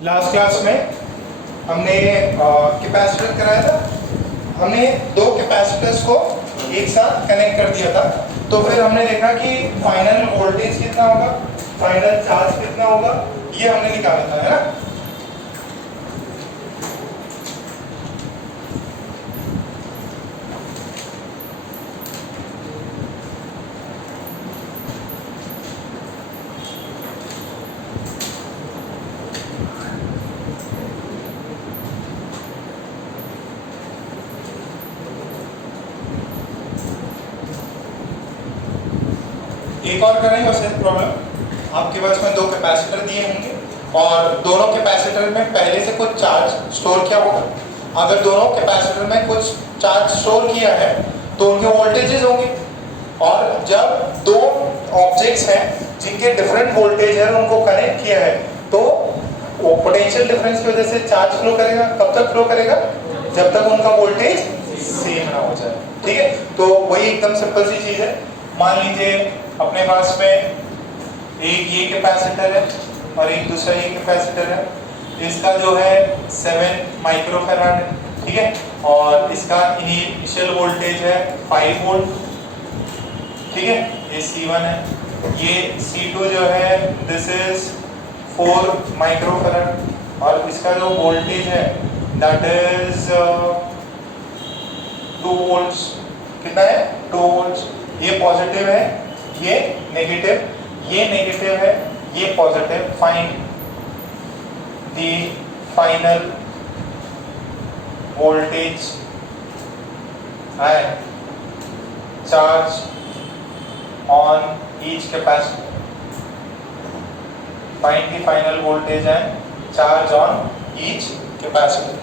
Last class में हमने capacitor कराया था। हमने दो कैपेसिटर्स को एक साथ कनेक्ट कर दिया था। तो फिर हमने देखा कि फाइनल वोल्टेज कितना होगा, फाइनल चार्ज कितना होगा, ये हमने निकाला था, है ना। एक और करेंगे उसे प्रॉब्लम। आपके पास में दो कैपेसिटर दिए होंगे और दोनों कैपेसिटर में पहले से कुछ चार्ज स्टोर किया होगा। अगर दोनों कैपेसिटर में कुछ चार्ज स्टोर किया है तो उनके वोल्टेजेस होंगे, और जब दो ऑब्जेक्ट्स हैं जिनके डिफरेंट वोल्टेज है उनको कनेक्ट किया है तो वो पोटेंशियल डिफरेंस की वजह से चार्ज फ्लो करेगा। कब तक फ्लो करेगा? जब तक उनका वोल्टेज सेम ना हो जाए। ठीक है, तो वही एकदम सिंपल सी चीज है। मान लीजिए अपने पास में एक ये कैपेसिटर है और एक दूसरा ये कैपेसिटर है। इसका जो है 7 माइक्रोफैराड है, ठीक है, और इसका इनिशियल वोल्टेज है 5 वोल्ट, ठीक है। ये C1 है, ये C2 जो है दिस इज 4 माइक्रोफैराड, और इसका जो वोल्टेज है दैट इज 2 वोल्ट्स। कितना है? 2 वोल्ट्स। ये पॉजिटिव है, ये नेगेटिव, ये नेगेटिव है, ये positive. Find the final voltage and charge on each capacitor. Find the final voltage and charge on each capacitor.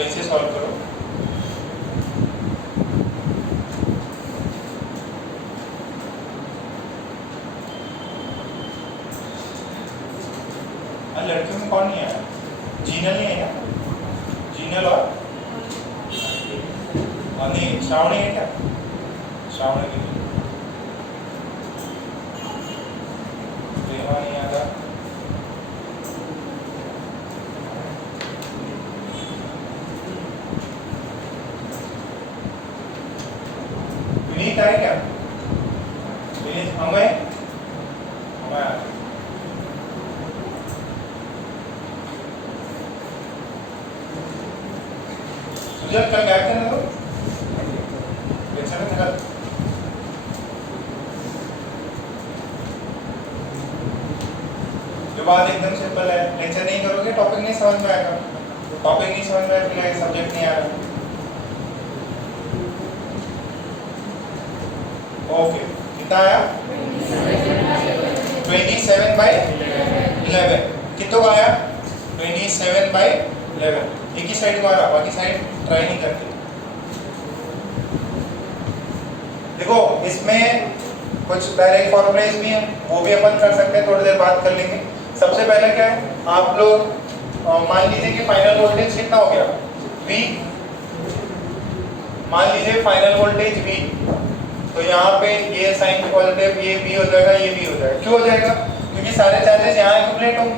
इसे सॉल्व करो। लड़कियों में कौन नहीं आया? जीनल नहीं है क्या? जीनल और नहीं, श्रावणी है क्या? श्रावणी की प्रेमा नहीं आता। है क्या? हमें सुजल कल गायब थे ना लोग? लेक्चर में कल जो बात एकदम सिंपल है, लेक्चर नहीं करोगे टॉपिक नहीं समझ में आएगा। टॉपिक नहीं समझ में आएगा, सब्जेक्ट नहीं आ रहा। ओके, कितना आया? 27/11। कितों का आया? 27/11। एक ही साइड को आ रहा, बाकी साइड ट्राई नहीं करते। देखो इसमें कुछ डायरेक्ट फॉर्मूलेज भी हैं, वो भी अपन कर सकते हैं, थोड़ी देर बात कर लेंगे। सबसे पहले क्या है, आप लोग मान लीजिए कि फाइनल वोल्टेज कितना हो गया? V। मान लीजिए फाइनल वोल्टेज V, तो यहाँ पे ये साइन पॉजिटिव, ये V हो जाएगा, ये V हो जाएगा। क्यों हो जाएगा? क्योंकि सारे चार्जेस यहाँ एक्यूमुलेट होंगे,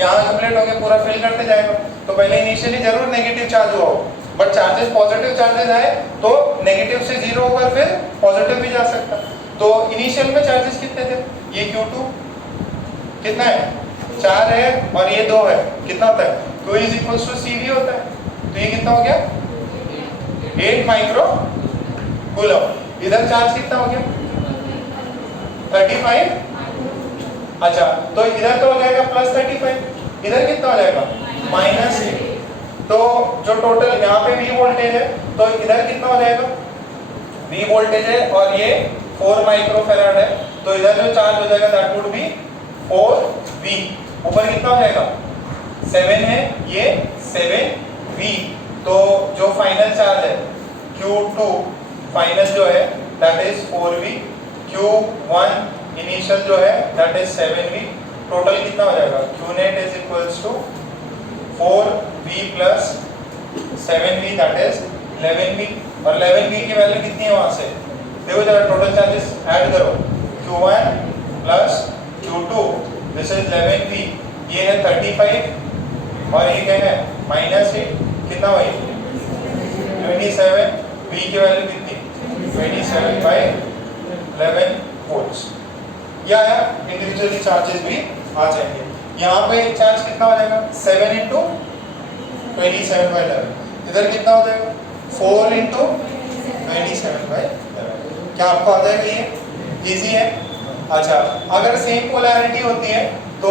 यहाँ एक्यूमुलेट होंगे, पूरा फिल करते जाएगा। तो पहले इनिशियली जरूर नेगेटिव चार्ज हुआ हो, बट चार्जेस पॉजिटिव चार्जेस आए तो नेगेटिव से 0 होकर फिर पॉजिटिव भी जा सकता। तो इनिशियल में चार्जेस कितने थे? ये Q2 कितना है? 4 है और ये 2 है। कितना होता है? Q is equals to CV होता है। तो ये कितना हो गया? 8 माइक्रो कूलम। इधर चार्ज कितना हो गया? 35 अच्छा, तो इधर तो हो जाएगा +35, इधर कितना हो जाएगा -8। तो जो टोटल यहाँ पे V वोल्टेज है, तो इधर कितना हो जाएगा, V वोल्टेज है और ये 4 माइक्रोफैराड है, तो इधर जो चार्ज हो जाएगा दैट वुड बी 4V। ऊपर कितना हो जाएगा 7 है, ये 7V। तो जो फाइनल चार्ज है Q2 फाइनल जो है that is 4V, Q1 initial जो है दैट इज 7V। टोटल कितना हो जाएगा Q net is equals to 4V plus 7V that is 11V। और 11V की वैल्यू कितनी है वहां से देखो जरा, टोटल चार्जेस ऐड करो, Q1 plus Q2 this is 11V, ये है 35 और ये क्या है -8, कितना हुई 27। V की वैल्यू कितनी 27/11 वोल्ट्स। ये आया, इंडिविजुअली चार्जेस भी आ जाएंगे। यहाँ पे चार्ज कितना हो जाएगा 7 × 27/11, इधर कितना हो जाएगा 4 × 27/11। क्या आपको आ जाएगा, ये इजी है। अच्छा, अगर सेम पोलैरिटी होती है तो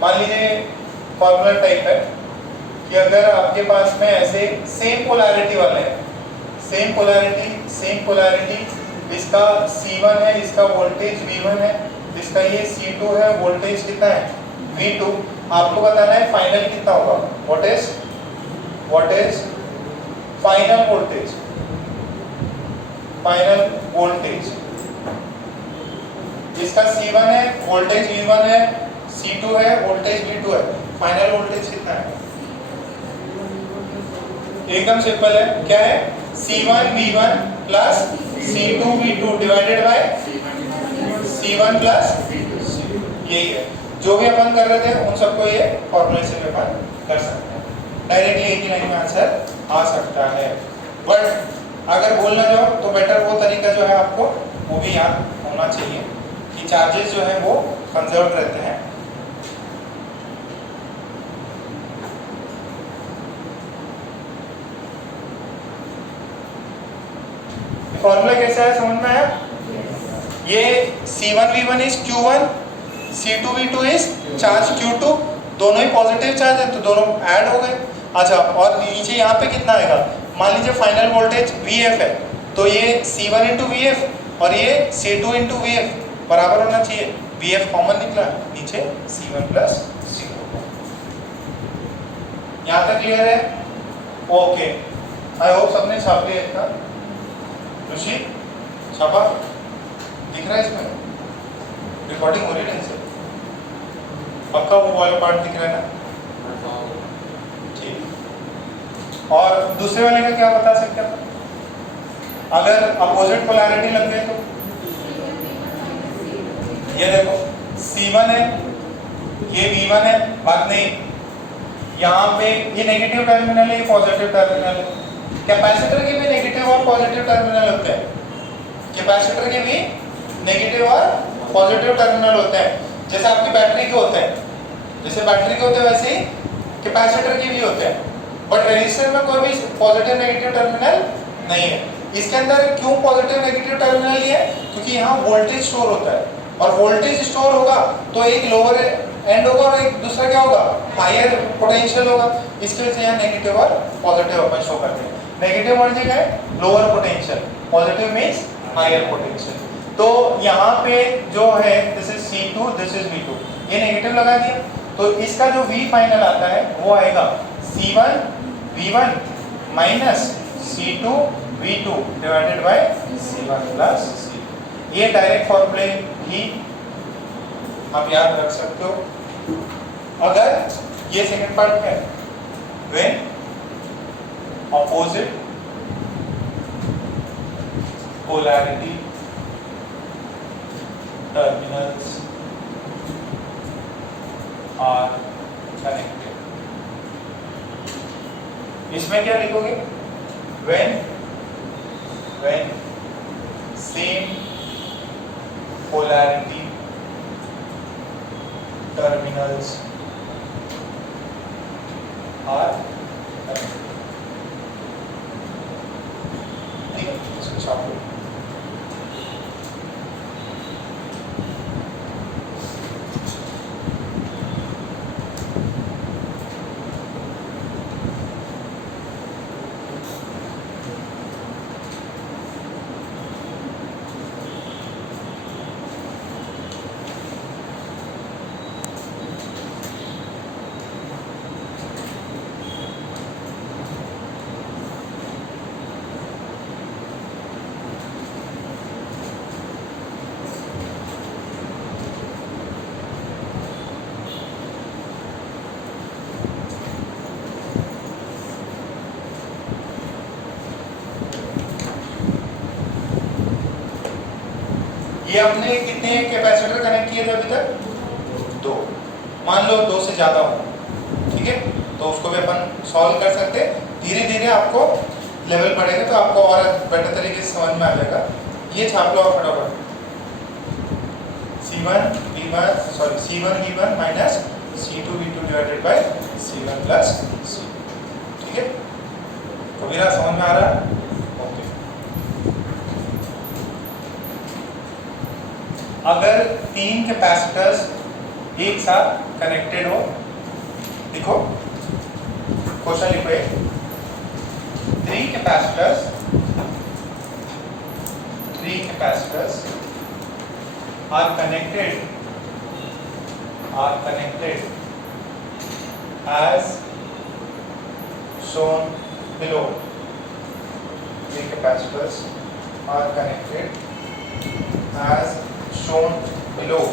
मान लीजिए फॉर्मूला टाइप है कि अगर आपके पास में ऐसे सेम पोलैरिटी वाले हैं, सेम पोलैरिटी, इसका C1 है, इसका वोल्टेज V1 है, इसका ये C2 है, वोल्टेज कितना है V2। आपको बताना है फाइनल कितना होगा, व्हाट इज फाइनल वोल्टेज, इसका C1 है, वोल्टेज V1 है, C2 है, वोल्टेज V2 है, फाइनल वोल्टेज कितना है। एकदम सिंपल है, क्या है C1 V1 plus C2 V2 divided by C1 plus C2, यही है। जो भी अपन कर रहे थे उन सबको ये फॉर्मूले से अपन कर सकते हैं, डायरेक्टली एक ही लाइन में आंसर आ सकता है। बट अगर बोलना जाओ तो बेटर वो तरीका जो है आपको वो भी याद होना चाहिए कि चार्जेस जो है वो कंजर्व रहते हैं। फॉर्मूला कैसा है समझ में आया। ये C1 V1 is Q1, C2 V2 is charge Q2, दोनों ही पॉजिटिव चार्ज है तो दोनों ऐड हो गए। अच्छा, और नीचे यहाँ पे कितना आएगा, मान लीजिए फाइनल वोल्टेज VF है, तो ये C1 × VF और ये C2 × VF बराबर होना चाहिए। VF कॉमन निकला, नीचे C1 प्लस C2। यहाँ तक क्लियर है, ओके। आई होप सबने छाप लिया इसका, ऋषि छापा दिख रहा है, इसमें रिकॉर्डिंग हो रही है इनसे पक्का, वो वाला पार्ट दिख रहा है ना, ठीक। और दूसरे वाले का क्या बता सकते हैं, अगर अपोजिट पोलैरिटी लग गए तो ये देखो C1 है, ये V1 है, बात नहीं, यहाँ पे ये नेगेटिव टर्मिनल है, ये पॉजिटिव टर्मिनल है। कैपेसिटर के भी नेगेटिव और पॉजिटिव टर्मिनल होते हैं, कैपेसिटर के भी नेगेटिव और पॉजिटिव टर्मिनल होते हैं। जैसे आपकी बैटरी के होते हैं, जैसे बैटरी के होते हैं वैसे ही कैपेसिटर के भी होते हैं। बट रेजिस्टर में कोई भी पॉजिटिव नेगेटिव टर्मिनल नहीं है। इसके अंदर क्यों पॉजिटिव नेगेटिव टर्मिनल ही है, क्योंकि यहाँ वोल्टेज स्टोर होता है, और वोल्टेज स्टोर होगा तो एक लोअर एंड होगा और एक दूसरा क्या होगा, हायर पोटेंशियल होगा। इसके वजह से यहाँ नेगेटिव और पॉजिटिव अपन शो करते हैं। नेगेटिव मर्जी है lower potential, positive means higher potential. तो यहाँ पे जो है this is C2, this is V2, ये नेगेटिव लगा दिया, तो इसका जो V फाइनल आता है वो आएगा C1 V1 minus C2 V2 divided by C1 plus C2। ये डायरेक्ट फॉर्मूले ही आप याद रख सकते हो। अगर ये सेकंड पार्ट है, when opposite polarity terminals are connected, इसमें क्या लिखोगे, when same polarity terminals are connected। ये अपने कितने कैपेसिटर कनेक्ट किए थे अभी तक? 2। मान लो 2 से ज़्यादा हो, ठीक है, तो उसको भी अपन सॉल्व कर सकते हैं। धीरे धीरे आपको लेवल बढ़ेगा तो आपको और बेटर तरीके से समझ में आ जाएगा। ये छाप लो आप फटाफट, C1 V1 minus C2 V2 divided by C1 plus C, ठीक है, कबीरा समझ में आ रहा है? ओके। अगर 3 कैपेसिटर्स एक साथ कनेक्टेड हो, देखो क्वेश्चन लिखो, 3 capacitors are connected as shown below. 3 capacitors are connected as shown below.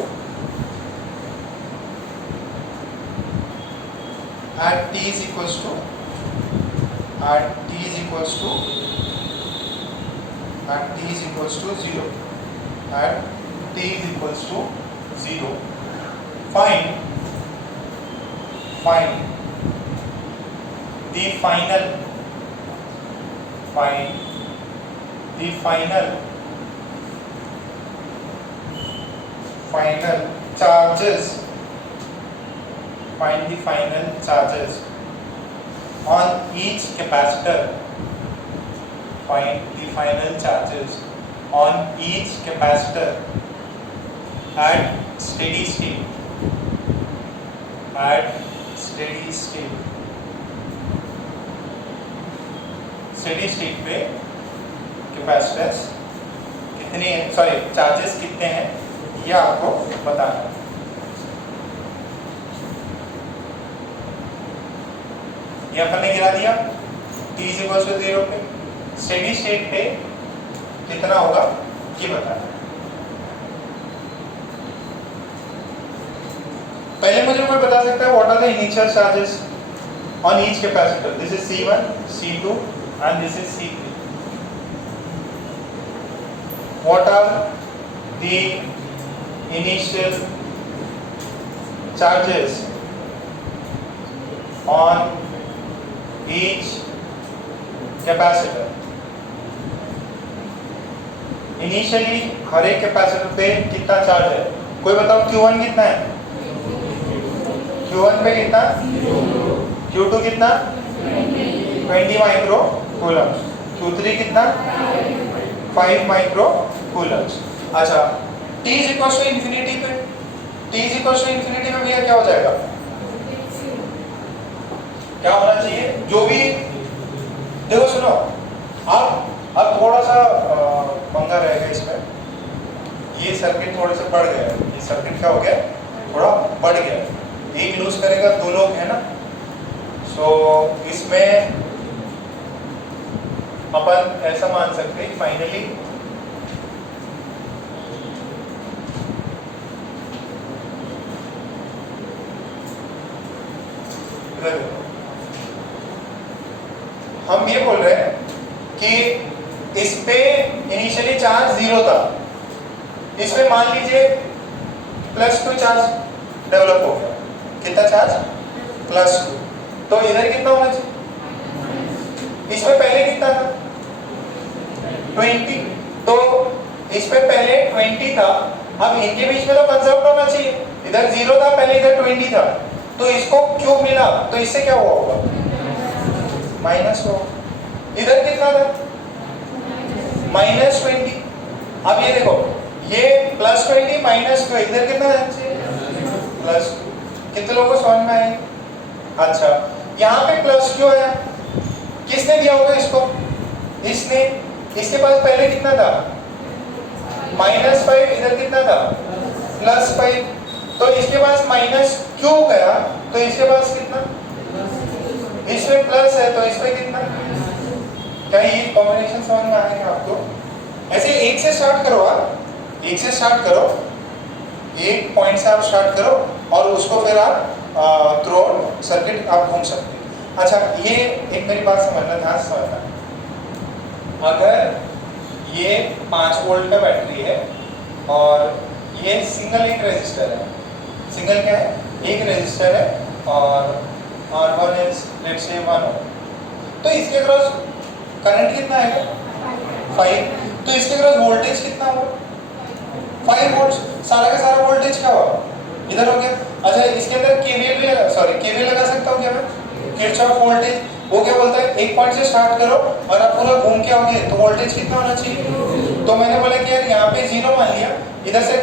At t is equals to 0. At t is equals to 0. Find the final charges. Find the final charges on each capacitor. Find the final charges on each capacitor at steady state. Steady state पे capacitors कितने, charges कितने हैं ये आपको बताना है। ये अपन ने गिरा दिया t = 0 पे, स्टेडी स्टेट पे कितना होगा ये बताना है। पहले मुझे कोई बता सकता है what are the initial charges on each capacitor? This is C1, C2 and this is C3. What are the initial charges on each capacitor? Initially हर एक कैपेसिटर पे कितना चार्ज है कोई बताओ? Q1 कितना है? Q1 पे कितना? Q2 कितना? 20 माइक्रो कूलम्स। Q3 कितना? 5 माइक्रो कूलम्स। अच्छा, T = इंफिनिटी पे, T = इंफिनिटी पे भैया क्या हो जाएगा? क्या होना चाहिए? जो भी देखो सुनो, अब थोड़ा सा पंगा रहेगा इसमें। ये सर्किट थोड़े से बढ़ गया है, ये सर्किट क्या हो गया? थोड़ा बढ़ गया। एक यूज करेगा, 2 लोग हैं ना, सो इसमें अपन ऐसा मान सकते हैं फाइनली हम ये बोल रहे हैं कि इस पे इनिशियली चार्ज 0 था, इसमें मान लीजिए +2 चार्ज डेवलप हो गया। कितना चार्ज? +2। तो इधर कितना होना चाहिए? इसमें पहले कितना था? 20। तो इस पे पहले 20 था, अब इनके बीच में तो कंजर्व होना चाहिए। इधर 0 था पहले, इधर 20 था, तो इसको क्यों मिला? तो इससे क्या हुआ होगा? माइनस हो। इधर कितना था? -20। अब ये देखो, ये +20 -2, इधर कितना है? +2। कितने लोगों को समझ में आएगा? अच्छा, यहाँ पे प्लस क्यों है? किसने दिया होगा इसको? इसने। इसके पास पहले कितना था? -5, इधर कितना था? +5। तो इसके पास माइनस क्यों गया? तो इसके पास कितना? इसमें प्लस है, तो इसमें कितना? क्या ये कॉम्बिनेशन समझ में आएगा आपको? ऐसे एक से स्टार्ट करो, आप एक से स्टार्ट करो, एक पॉइंट से आप स्टार्ट करो और उसको फिर आप थ्रू आउट सर्किट आप घूम सकते हैं। अच्छा, ये एक मेरी बात समझना, ध्यान से समझना। अगर ये 5 वोल्ट का बैटरी है और ये सिंगल एक रेजिस्टर है, सिंगल क्या है, एक रेजिस्टर है और R1 इज लेट्स से 1 ओम। तो इसके क्रॉस करंट कितना आएगा 5, तो इसके क्रॉस वोल्टेज कितना होगा 5 वोल्ट्स। सारा का सारा वोल्टेज क्या होगा इधर हो गया। अच्छा इसके अंदर केवीएल भी लगा, सॉरी केवीएल लगा सकता हूँ क्या मैं, किरचॉफ वोल्टेज। वो क्या बोलता है एक पॉइंट से स्टार्ट करो और आप पूरा घूम के आओगे तो वोल्टेज कितना होना चाहिए। तो मैंने बोला कि यार यहाँ पे 0 मान लिया, इधर से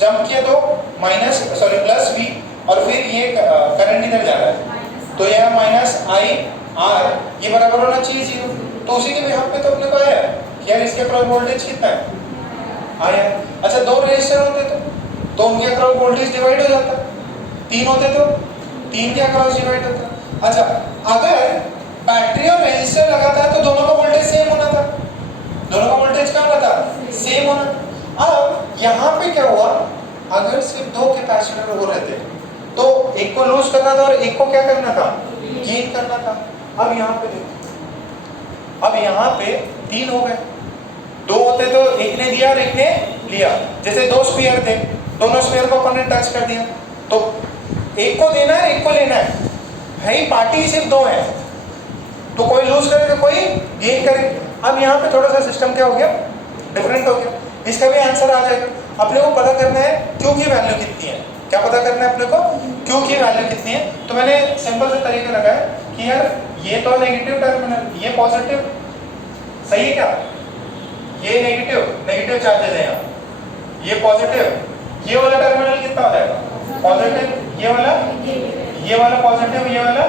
जंप किया तो माइनस सॉरी प्लस v और फिर ये करंट इधर जा रहा है तो यह माइनस आई आर ये बराबर होना चाहिए 0। तो उसी के बिहाफ पे तो अपने को आया कि यार इसके अक्रॉस वोल्टेज कितना है आया। अच्छा 2 रेजिस्टर होते तो उनके अक्रॉस वोल्टेज डिवाइड हो जाता, 3 होते तो 3 के अक्रॉस डिवाइड होता। अच्छा अगर बैटरी और रेजिस्टर लगाता है तो दोनों का वोल्टेज सेम होना था, दोनों का वोल्टेज क्या होना था सेम होना। अब यहाँ पे क्या हुआ, अगर सिर्फ 2 कैपेसिटर हो रहते तो एक को लूज करना था और एक को क्या करना था गेन करना था। अब यहाँ पे देखो, अब यहाँ पे 3 हो गए, 2 होते तो एक ने दिया और एक ने लिया। जैसे 2 स्फीयर थे, दोनों स्फीयर को अपन ने टच कर दिया तो एक को देना है एक को लेना है, भाई पार्टी सिर्फ 2 है तो कोई लूज करेगा कोई गेन करेगा। अब यहाँ पे थोड़ा सा सिस्टम क्या हो गया डिफरेंट हो गया, इसका भी आंसर आ जाएगा। अपने को पता करना है क्यू की वैल्यू कितनी है, क्या पता करना है अपने को क्यू की वैल्यू कितनी है। तो मैंने सिंपल से तरीका लगाया कि यार ये तो नेगेटिव टर्मिनल ये पॉजिटिव सही है क्या, ये नेगेटिव चार्जेस है यहाँ, ये पॉजिटिव, ये वाला टर्मिनल कितना हो जाएगा पॉजिटिव, ये वाला पॉजिटिव, ये वाला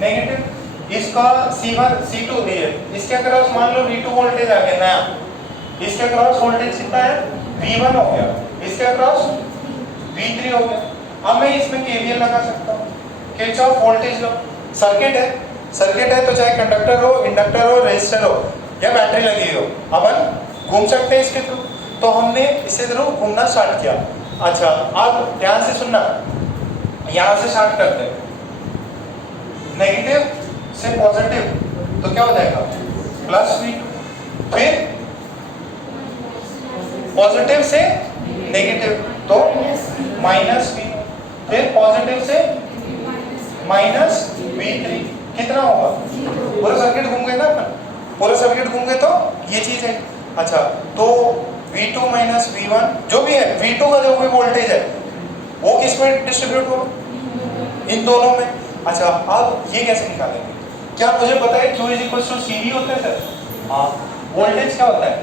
नेगेटिव। इसका C1 C2 है, इसके अक्रॉस मान लो V2 वोल्टेज आ गया नया, इसके अक्रॉस वोल्टेज कितना है V1 हो गया, इसके अक्रॉस V3 हो गया। अब मैं इसमें KVL लगा सकता हूँ, किरचॉफ वोल्टेज लॉ। सर्किट है तो चाहे कंडक्टर हो, इंडक्टर हो, रेजिस्टर हो या बैटरी लगी हो, अपन घूम सकते हैं इसके थ्रू। तो हमने इसके थ्रू घूमना स्टार्ट किया। अच्छा अब ध्यान से सुनना, यहाँ से स्टार्ट करते हैं, नेगेटिव से पॉजिटिव तो क्या हो जाएगा प्लस V2, फिर पॉजिटिव से नेगेटिव तो माइनस V, फिर पॉजिटिव से माइनस V3 कितना होगा, पूरा सर्किट घूम गए ना अपन, पूरा सर्किट घूम गए तो ये चीज है। अच्छा तो V2 माइनस V1 जो भी है, V2 का जो भी वोल्टेज है वो किस में डिस्ट्रीब्यूट होगा इन दोनों में। अच्छा अब ये कैसे निकालेंगे, क्या मुझे पता है Q is equal to CV होता है सर, हाँ वोल्टेज क्या होता है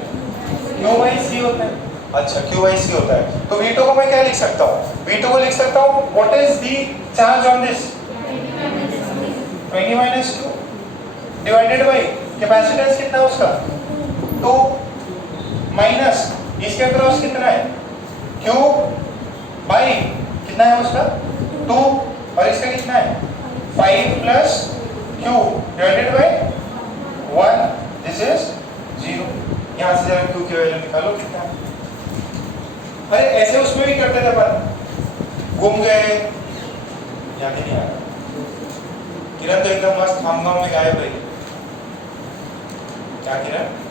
Q बाई C होता है। अच्छा Q बाई C होता है तो V2 को मैं क्या लिख सकता हूँ, V2 को लिख सकता हूँ what is the charge on this 20 minus 2 divided by capacitance कितना है उसका 2 माइनस इसके अक्रॉस कितना है Q बाई कितना है उसका 2 और इसका कितना है 5 plus Q divided by 1 this is 0। यहाँ से जरा Q की वैल्यू निकालो कितना है। अरे ऐसे उसमें भी करते थे अपन, घूम गए याद ही नहीं आया। किरण तो एकदम मस्त खामगाम में गायब रही, क्या किरण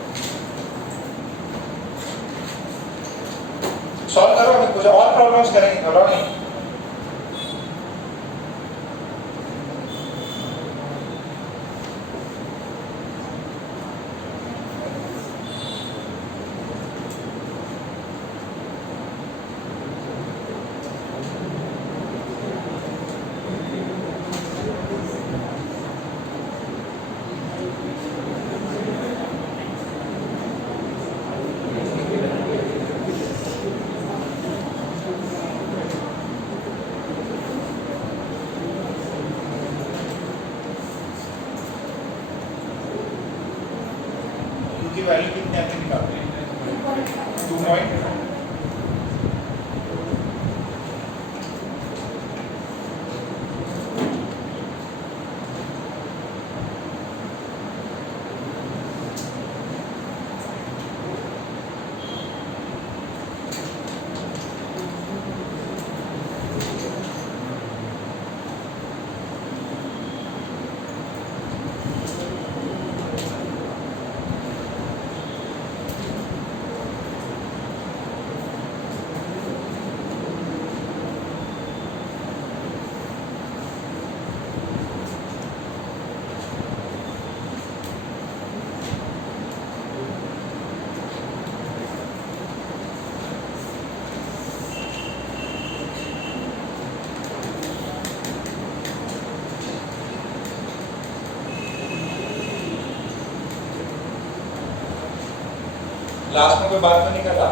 सॉल्व करो, अभी कुछ और प्रॉब्लम्स करेंगे थोड़ा नहीं। की वैल्यू कितनी आती है निकालते हैं 2 पॉइंट। लास्ट में कोई बात तो नहीं कर रहा?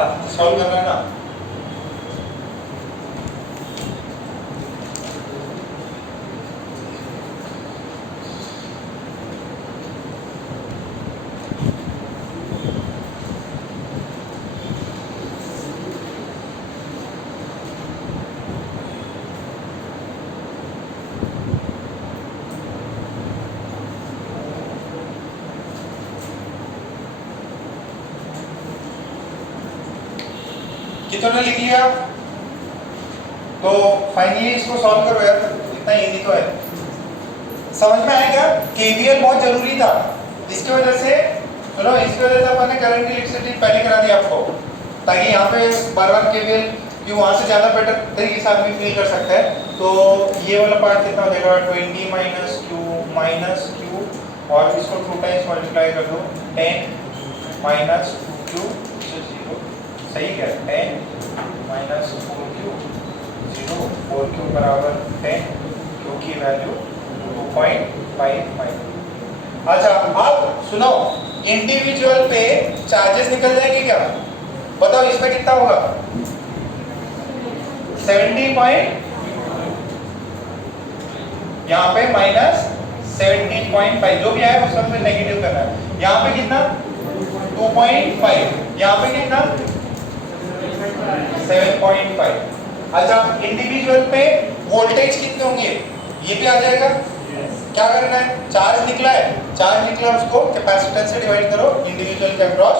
आज सॉल्व करना है ना? कितने लिख लिया? तो फाइनली इसको सॉल्व करो यार, इतना इजी तो है। समझ में आया क्या? केवीएल बहुत जरूरी था। इसकी वजह से सुनो, इसकी वजह से अपन ने करंट इलेक्ट्रिसिटी पहले करा दिया आपको, ताकि यहाँ पे बार बार केवीएल कि वहाँ से ज़्यादा बेटर तरीके से आदमी फील कर सकता है। तो ये वाला पार्ट कितना हो जाएगा? 20 माइनस क्यू और इसको 2 टाइम्स मल्टीप्लाई कर दो, 10 माइनस 2 0, सही क्या? 10 माइनस 4q 0, 4q बराबर 10, q की वैल्यू 2.5। अच्छा अब सुनो, इंडिविजुअल पे चार्जेस निकल जाएंगे क्या? बताओ इसमें कितना होगा? 70 पॉइंट, यहाँ पे माइनस 17.5, जो भी आया उस समय नेगेटिव करना है। यहाँ पे कितना? 2.5, यहाँ पे कितना? 7.5। अच्छा इंडिविजुअल पे वोल्टेज कितने होंगे ये भी आ जाएगा। क्या करना है? चार्ज निकला है, चार्ज निकला उसको कैपेसिटेंस से डिवाइड करो, इंडिविजुअल के अक्रॉस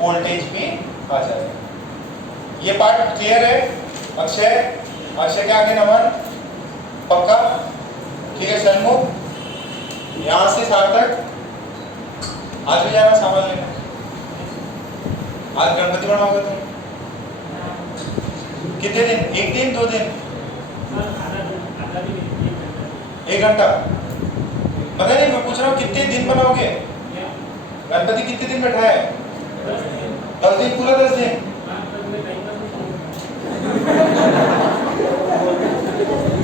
वोल्टेज भी आ जाएगा। ये पार्ट क्लियर है? अक्षय, अक्षय के आगे नमन, पक्का? ठीक है सन्मुख, यहाँ से सार्थक, आज भी जाना सामान लेना। आज गणपति बनाओगे तुम? कितने दिन? एक दिन, 2 दिन? 1 घंटा? पता नहीं, मैं पूछ रहा हूँ कितने दिन बनाओगे? गणपति कितने दिन बैठा है? 10 दिन, पूरा 10 दिन?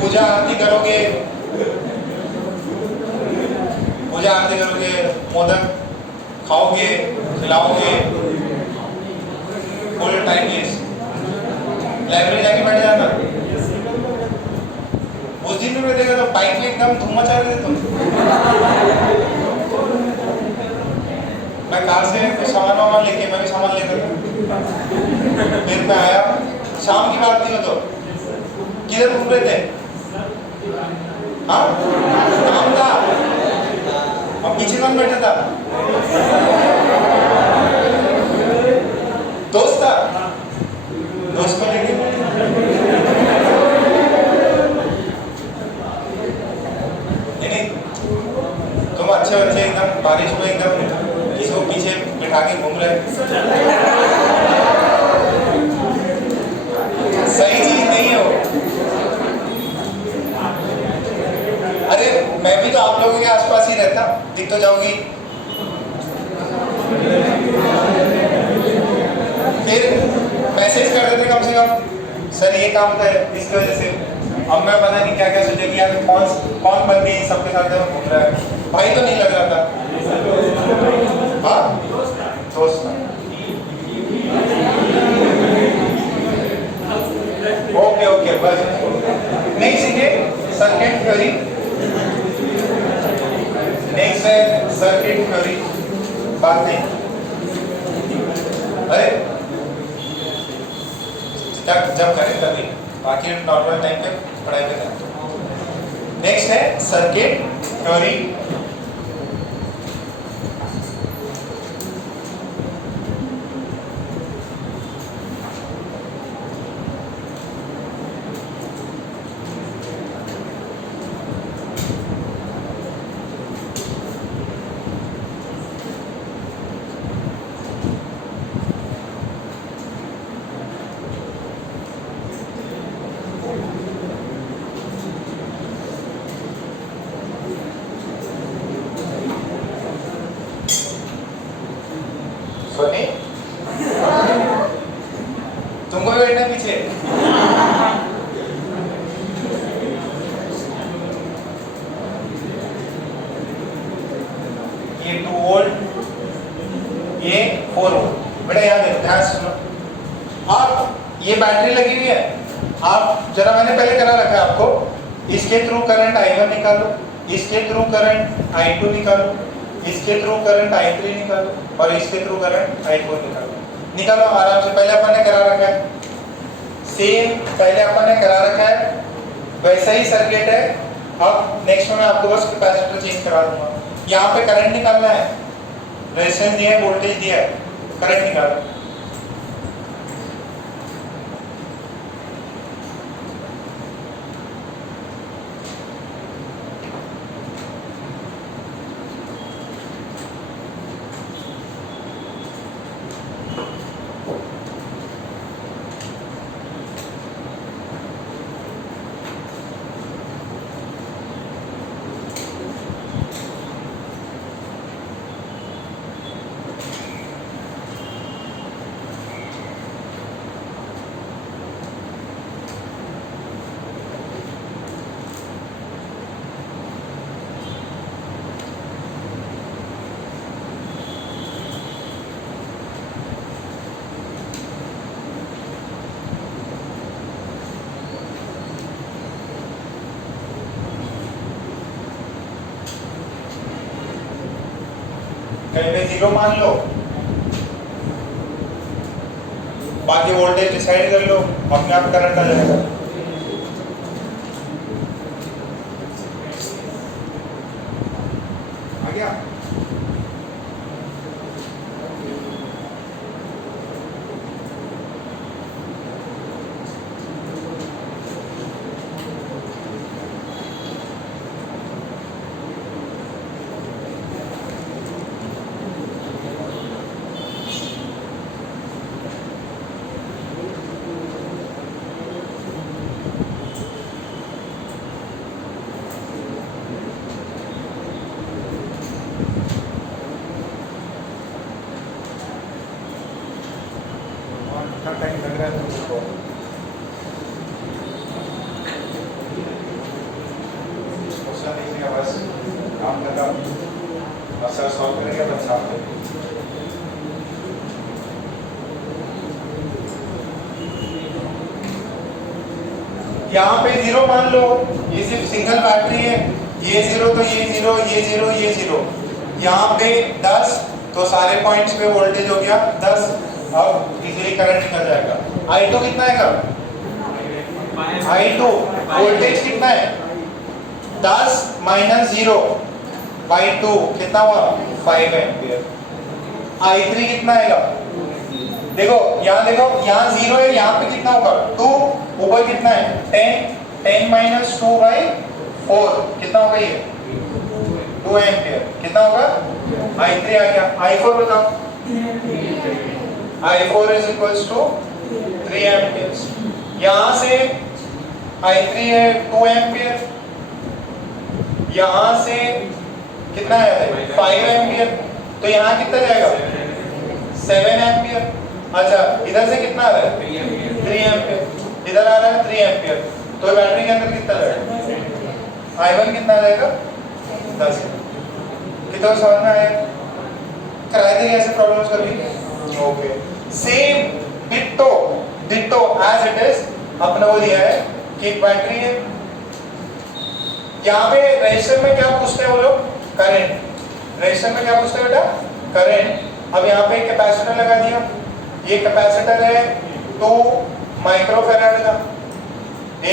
पूजा आरती करोगे, पूजा आरती करोगे, मोदक खाओगे, खिलाओगे, फुल टाइम वेस्ट। लाइब्रेरी जाके बैठ जाना। उस दिन में देखा तो बाइक में एकदम धूम मचा रहे थे तुम। मैं कार से कुछ सामान लेके, मैं भी सामान लेकर फिर मैं आया, शाम की बात थी। तो किधर घूम रहे थे? हाँ काम था। और पीछे कौन बैठा था? दोस्त था, दोस्त को लेके। नहीं, तुम अच्छे बच्चे एकदम बारिश में एकदम किसी को पीछे बिठा के घूम रहे। सही चीज नहीं हो। अरे मैं भी तो आप लोगों के आसपास ही रहता, दिख तो जाऊंगी। फिर मैसेज कर देते कम से कम, सर ये काम था इसकी वजह से। अब मैं पता नहीं क्या क्या सोचे कि यार कौन बंदी सबके साथ घूम रहा है। भाई तो नहीं लग रहा था। हाँ दोस्त। ओके ओके बस नहीं सीखे सर्किट थ्योरी। नेक्स्ट है सर्किट थ्योरी। बात नहीं, अरे जब करें तभी, बाकी नॉर्मल टाइम पे पढ़ाई पे जाए। नेक्स्ट है सर्किट थ्योरी। बैटरी लगी हुई है, आप जरा मैंने पहले करा रखा है आपको, इसके थ्रू करंट I1 निकालो, इसके थ्रू करंट I2 निकालो, इसके थ्रू करंट I3 निकालो और इसके थ्रू करंट I4 निकालो आराम से। पहले अपन ने करा रखा है सेम, पहले अपन ने करा रखा है वैसा ही सर्किट है। अब नेक्स्ट में मैं आपको बस कैपेसिटर चेंज करा दूंगा। यहाँ पे करंट निकालना है, रेजिस्टेंस दिया है, वोल्टेज दिया है, करंट निकालो। कहीं पे 0 मान लो, बाकी वोल्टेज डिसाइड कर लो, अपने आप करंट आ जाएगा। आ गया? टाइम लग रहा है तुमको? बस काम खत्म, सर सॉल्व करेंगे, बस साफ करेंगे। यहाँ पे 0 मान लो, ये सिर्फ सिंगल बैटरी है, ये 0 तो ये 0, ये 0, ये 0। यहाँ पे 10 तो सारे पॉइंट्स पे वोल्टेज हो गया 10। अब इजीली करंट निकल जाएगा। I2 कितना है कब? I2 वोल्टेज कितना है? 10 माइनस 0 बाई 2 कितना हुआ? 5 एम्पियर। I3 कितना आएगा? देखो यहाँ 0 है, यहाँ पे कितना होगा? 2, ऊपर कितना है? 10 माइनस 2 बाई 4 कितना होगा? ये 2 एम्पियर। कितना होगा? I3 आ गया। I4 बताओ। I4 is equals to 3 ampere. यहाँ से I3 है 2 एम्पियर, यहाँ से कितना है? 5 एम्पियर। तो यहाँ कितना जाएगा? 7 एम्पियर। अच्छा इधर से कितना आ रहा है? 3 एम्पियर। इधर आ रहा है 3 एम्पियर। तो बैटरी के अंदर कितना जाएगा? I1 कितना जाएगा? 10। कितना समझ में आया? कराए थे ऐसे प्रॉब्लम्स कभी? Okay. Same ditto as it is अपने को दिया है कि एक बैटरी है, यहाँ पे रेजिस्टर में क्या पूछते हैं वो लोग? करंट। रेजिस्टर में क्या पूछते हैं बेटा? करंट। अब यहाँ पे कैपेसिटर लगा दिया, ये कैपेसिटर है 2 माइक्रोफैराड का,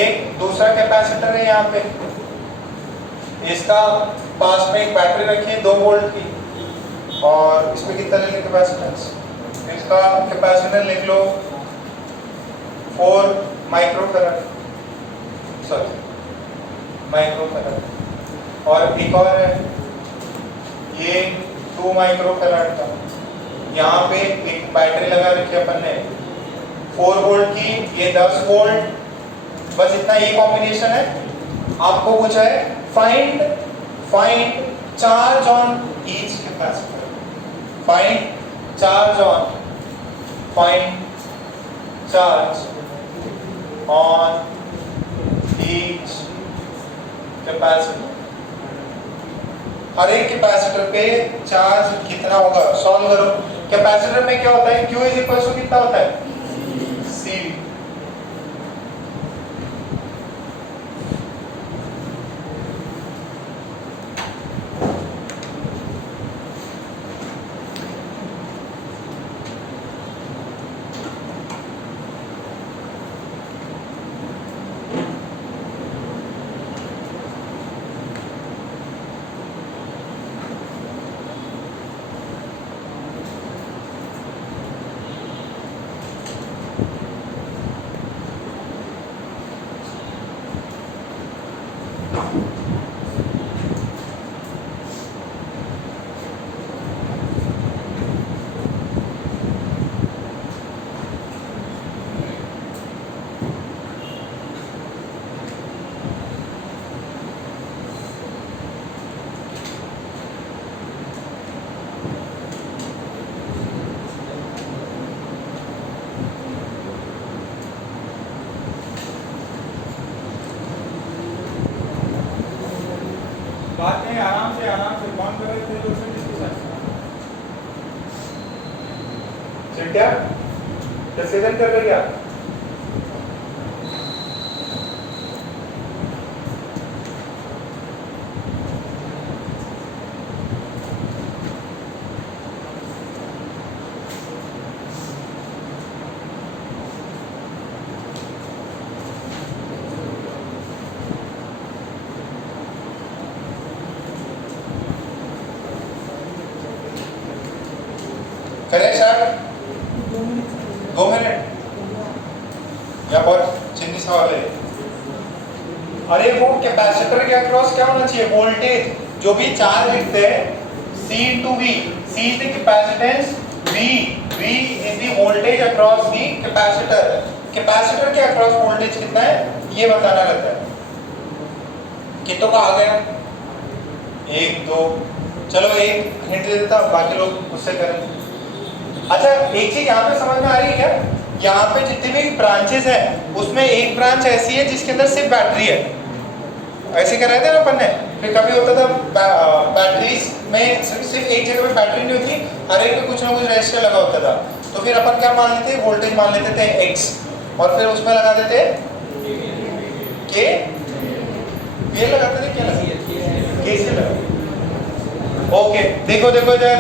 एक दूसरा कैपेसिटर है यहाँ पे, इसका पास में एक बैटरी रखी है 2 वोल्ट की, और इसमें कितना ले लें कैपेसिटेंस? इसका कैपेसिटर लिख लो 4 माइक्रोफैराड, सॉरी माइक्रोफैराड, और एक और है ये 2 माइक्रोफैराड का। यहाँ पे एक बैटरी लगा रखी है अपन ने 4 वोल्ट की, ये 10 वोल्ट। बस इतना ये कॉम्बिनेशन है। आपको पूछा है find charge on each capacitor, find charge on each capacitor. हर एक कैपेसिटर पे चार्ज कितना होगा? सॉल्व करो। कैपेसिटर में क्या होता है? Q इज इक्वल टू कितना होता है? C। बात नहीं, आराम से कौन कर रहे थे लोग से डिस्कशन? चिट्या डिस्कशन कर रहे क्या? करें सर 2 मिनट या बहुत चिन्नी सवाल है। अरे वो कैपेसिटर के अक्रॉस क्या होना चाहिए? वोल्टेज जो भी चार्ज लिखते हैं C into V, C is the capacitance, V is the voltage across the capacitor। Capacitor के अक्रॉस वोल्टेज कितना है ये बताना रहता है। कितनों का आ गया? 1 2, चलो एक हिंट दे देता हूं, बाकी लोग उससे करें। अच्छा एक चीज यहाँ पे समझ में आ रही है क्या? यहाँ पे जितने भी ब्रांचेस है उसमें एक ब्रांच ऐसी है जिसके अंदर सिर्फ बैटरी है। ऐसे कर रहे थे ना अपन ने, फिर कभी होता था बैटरीज में सिर्फ एक जगह पे बैटरी नहीं होती, हर एक में कुछ ना कुछ रेजिस्टर लगा होता था। तो फिर अपन क्या मान लेते? वोल्टेज मान लेते थे X और फिर उसमें लगा देते के लगाते थे, क्या लगाते? के से लगा। ओके देखो इधर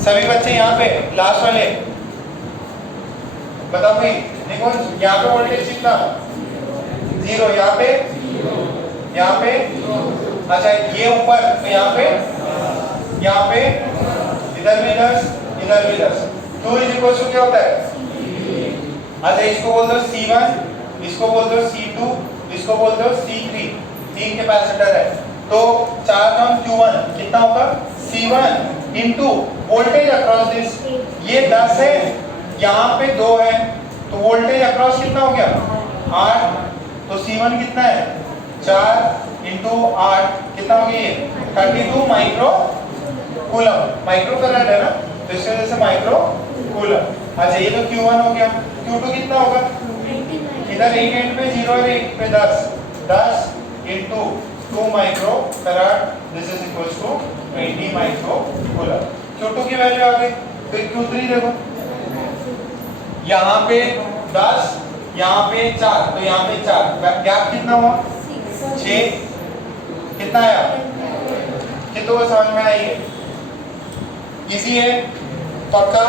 सभी बच्चे यहाँ पे लास्ट वाले बताओ भाई। देखो यहाँ पे वोल्टेज कितना? 0, यहाँ पे अच्छा ये ऊपर, तो यहाँ पे इधर भी दस। Q इज इक्वल टू क्या होता है? अच्छा इसको बोल दो C1, इसको बोल दो C2, इसको बोल दो C3। 3 कैपेसिटर है तो चार्ज ऑन Q1 कितना होगा? C1 into voltage across this, ये 10 है, यहाँ पे 2 है, तो वोल्टेज अक्रॉस कितना हो गया? 8। तो C1 कितना है? 4 इंटू 8 कितना हो गया? ये 32 माइक्रो कूलम। माइक्रो फैराड है ना, तो इसकी वजह से माइक्रो कूलम। अच्छा ये तो Q1 हो गया। Q2 कितना होगा? इधर एक एंड पे 0 और एक पे 10 into 2 micro farad, this is equal to 20 micro coulomb. Q2 की वैल्यू आ गई। फिर Q3 देखो, यहाँ पे 10, यहाँ पे 4, तो यहाँ पे 4, गैप कितना हुआ? 6। कितना आया? कितना समझ में आई है? इजी है पक्का।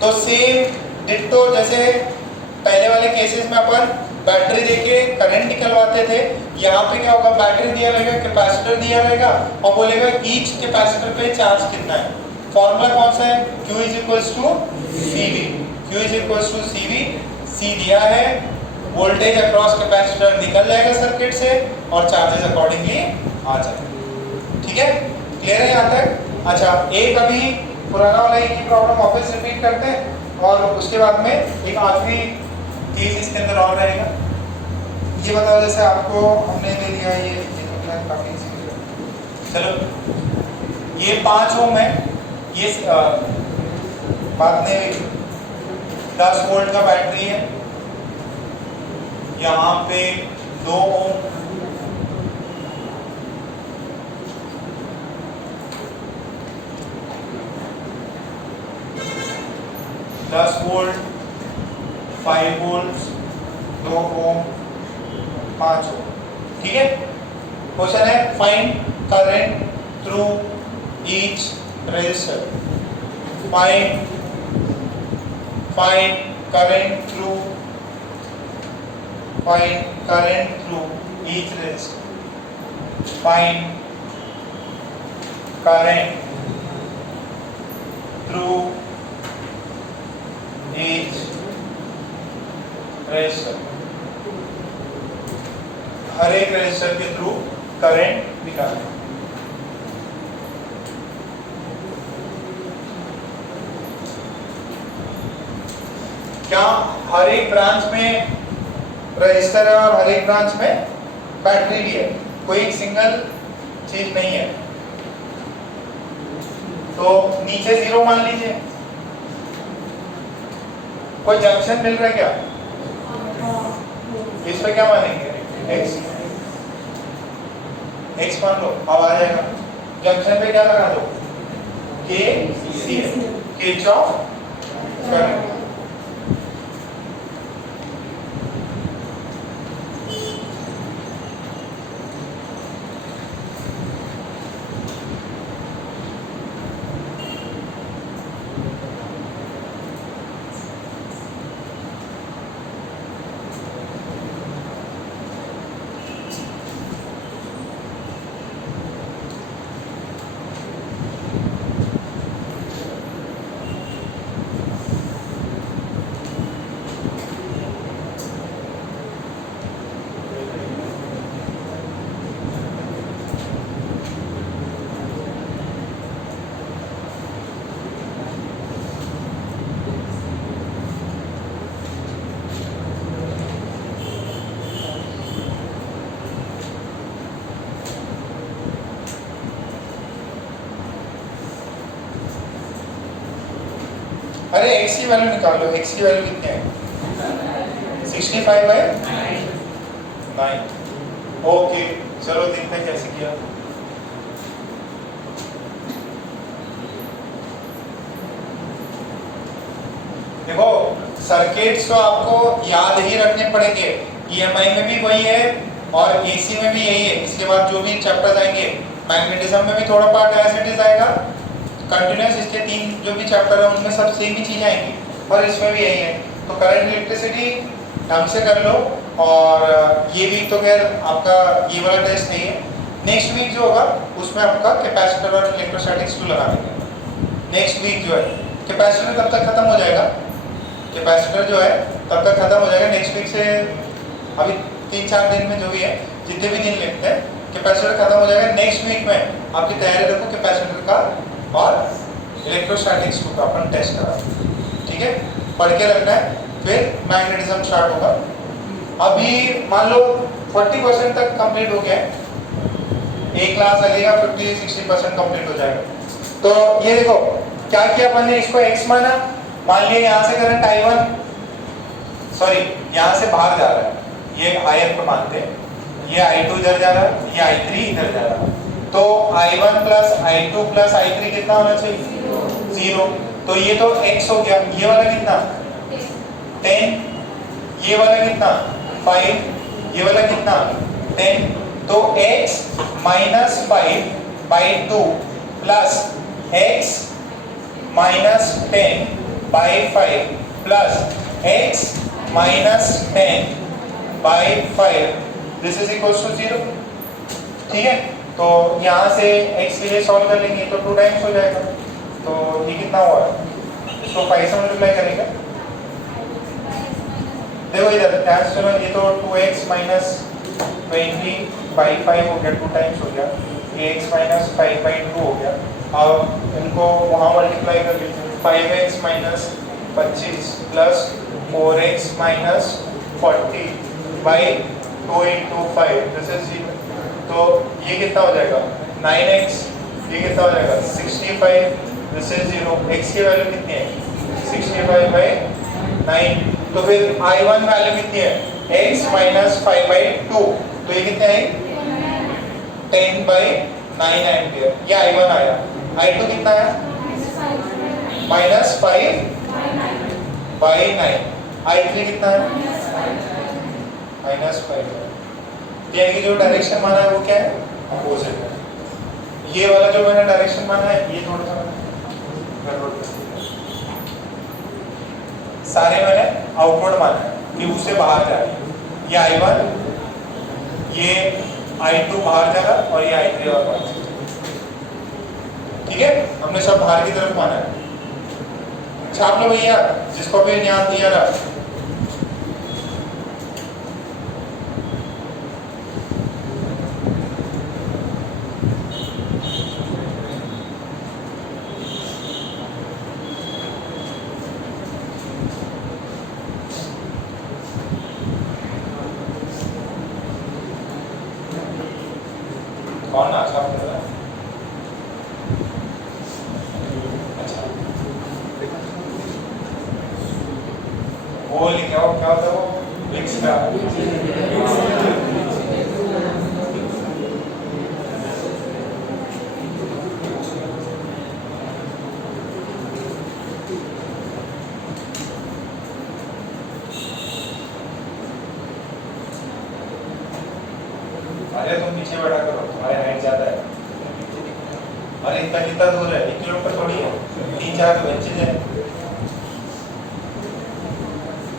तो सेम डिट्टो जैसे पहले वाले केसेस में अपन बैटरी देके करंट निकलवाते थे, यहाँ पे क्या होगा? बैटरी दिया रहेगा, कैपेसिटर दिया रहेगा और बोलेगा ईच कैपेसिटर पे चार्ज कितना है। फॉर्मूला कौन सा है? Q is equals to CV। C दिया है, वोल्टेज अक्रॉस कैपेसिटर निकल जाएगा सर्किट से और चार्जेस अकॉर्डिंगली आ जाएंगे। ठीक है, क्लियर है यहाँ तक? अच्छा एक अभी पुराना वाला एक ही प्रॉब्लम वापस रिपीट करते हैं और उसके बाद में एक आखिरी केस इसके अंदर और रहेगा। ये बताओ, जैसे आपको हमने ले लिया ये तो काफी इजी है। चलो ये 5 ओम है, ये बाद में 10 वोल्ट का बैटरी है, यहाँ पे 2 ओम, दस वोल्ट, 5 वोल्ट, 2 ओम, 5 ओम। ठीक है, क्वेश्चन है find current through each resistor. Find current through each resistor. Find current through each resistor। हर एक रेजिस्टर के थ्रू करंट निकालना। क्या हर एक ब्रांच में रजिस्टर है और हर एक ब्रांच में बैटरी भी है, कोई एक सिंगल चीज नहीं है। तो नीचे 0 मान लीजिए। कोई जंक्शन मिल रहा है क्या? इस पे क्या मानेंगे? x मान लो, अब आ जाएगा। जंक्शन पे क्या लगा दो? KCL, Kirchhoff current. अरे x की वैल्यू निकाल लो। x की वैल्यू कितनी है? 65/9। ओके, चलो देखते हैं कैसे किया। देखो सर्किट्स तो आपको याद ही रखने पड़ेंगे। EMI में भी वही है और AC में भी यही है। इसके बाद जो भी चैप्टर्स आएंगे, मैग्नेटिज्म में भी थोड़ा पार्ट एज इट इज आएगा कंटिन्यूस। इसके 3 जो भी चैप्टर है उनमें सब सेम ही चीजें आएंगी और इसमें भी यही है। तो करंट इलेक्ट्रिसिटी ढंग से कर लो। और ये वीक तो खैर आपका ये वाला टेस्ट नहीं है। नेक्स्ट वीक जो होगा उसमें आपका कैपेसिटर और इलेक्ट्रोस्टैटिक्स को लगा देंगे। नेक्स्ट वीक जो है कैपेसिटर कब तक खत्म हो जाएगा? कैपेसिटर जो है तब तक खत्म हो जाएगा। नेक्स्ट वीक से अभी 3-4 दिन में जो भी है, जितने भी दिन लगते हैं, कैपेसिटर खत्म हो जाएगा। नेक्स्ट वीक में आपकी तैयारी रखो कैपेसिटर का और इलेक्ट्रोस्टैटिक्स को अपन टेस्ट करा। ठीक है, पढ़ के रखना है, फिर मैग्नेटिज्म स्टार्ट होगा। अभी मान लो 40% तक कंप्लीट हो गया है, एक क्लास लगेगा 50-60% कंप्लीट हो जाएगा। तो ये देखो क्या किया अपन ने, इसको x माना। मान लिया यहाँ से करंट I1, सॉरी यहाँ से बाहर जा रहा है, ये IN को मानते हैं, ये I2 इधर जा रहा है, ये I3 इधर जा रहा है। तो I1 plus I2 plus I3 कितना होना चाहिए? 0। तो ये तो x हो गया। ये वाला कितना? 10। ये वाला कितना? 5। ये वाला कितना? 10। तो x minus 5/2 plus x minus 10/5 plus x minus 10/5 this is equals to 0। ठीक है, तो यहाँ से x के लिए सॉल्व कर लेंगे तो 2 टाइम्स हो जाएगा। तो ये कितना हुआ? इसको 5 से मल्टीप्लाई करेंगे। देखो इधर ध्यान से सुनो, ये तो 2x माइनस 20/5 हो गया, 2 टाइम्स हो गया। ये x माइनस 5/2 हो गया। अब इनको वहाँ मल्टीप्लाई कर लीजिए। 5x minus 25 plus 4x minus 40/2 into 5 this is 0। तो ये कितना हो जाएगा? 9x। ये कितना हो जाएगा? 65 दिस इज 0। x की वैल्यू कितनी है? 65/9। तो फिर I1 वैल्यू कितनी है? x minus 5/2। तो ये कितने आई? 10/9 एम्पियर। ये I1 आया। I2 कितना आया? -5/9। I3 कितना है? -5। यानी कि जो डायरेक्शन माना है वो क्या है? अपोजिट है। ये वाला जो मैंने डायरेक्शन माना है ये थोड़ा सा सारे मैंने आउटवर्ड माना है कि उससे बाहर जा रही है। ये I1, ये I2 बाहर जा रहा और ये I3 और बाहर। ठीक है, हमने सब बाहर की तरफ माना है। छाप लो भैया जिसको भी ध्यान दिया रहा। कौन ना साफ कर रहा है? अच्छा वो क्या होता है वो विक्स का अरे तुम पीछे बैठा करो, तुम्हारे हाइट ज्यादा है। अरे इतना कितना दूर है, 1 किलोमीटर थोड़ी है, 3-4 बेंचेज है।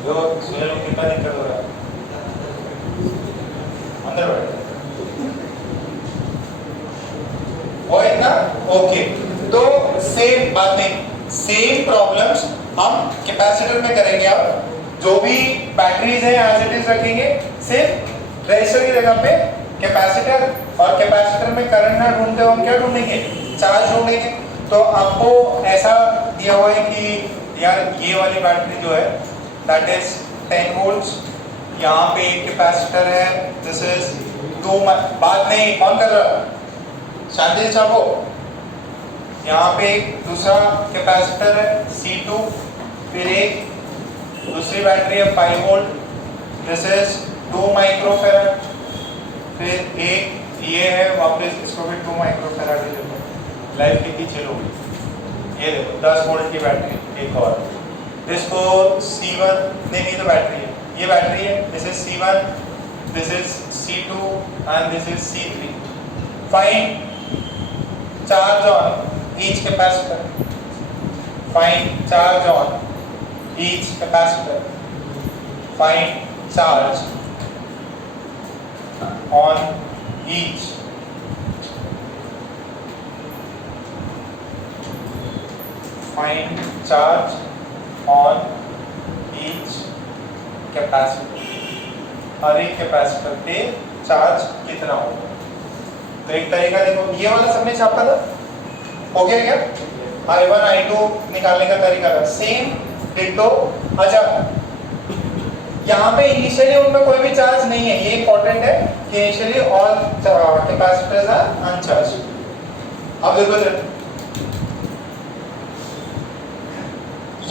जो सुनील को कितना दिक्कत हो रहा है, अंदर बैठ और इतना ओके। तो सेम बात नहीं, सेम प्रॉब्लम्स हम कैपेसिटर में करेंगे। अब जो भी बैटरीज है एज इट इज रखेंगे, सिर्फ रेजिस्टर की जगह पे कैपेसिटर, और कैपेसिटर में करंट ना ढूंढते हो हम क्या ढूंढेंगे, चार्ज ढूंढेंगे। तो आपको ऐसा दिया हुआ है कि यार ये वाली बैटरी जो है दैट इज 10 वोल्ट्स, यहाँ पे एक कैपेसिटर है, दिस इज 2, बात नहीं कौन कर रहा है, शांति चाहो। यहाँ पे एक दूसरा कैपेसिटर है C2, फिर एक दूसरी बैटरी है 5 वोल्ट, दिस इज 2 माइक्रोफैराड, फिर एक ये है वापस इसको भी 2 माइक्रोफैराड है। देखो लाइफ कितनी चिल होगी। ये देखो 10 वोल्ट की बैटरी, एक और इसको C1 नहीं तो बैटरी है, ये बैटरी है, this is C1, this is C2 and this is C3। Find charge on each capacitor, find charge on each capacitor, find charge on each find charge on each capacitor, हर एक capacitor पे charge कितना होगा। तो एक तरीका देखो, ये वाला सबने छापा था, हो गया क्या, I1 I2 निकालने का तरीका था सेम डिटो। अच्छा यहाँ पे इनिशियली उनमें कोई भी चार्ज नहीं है, ये इंपॉर्टेंट है कि initially all capacitors are uncharged. अब देखो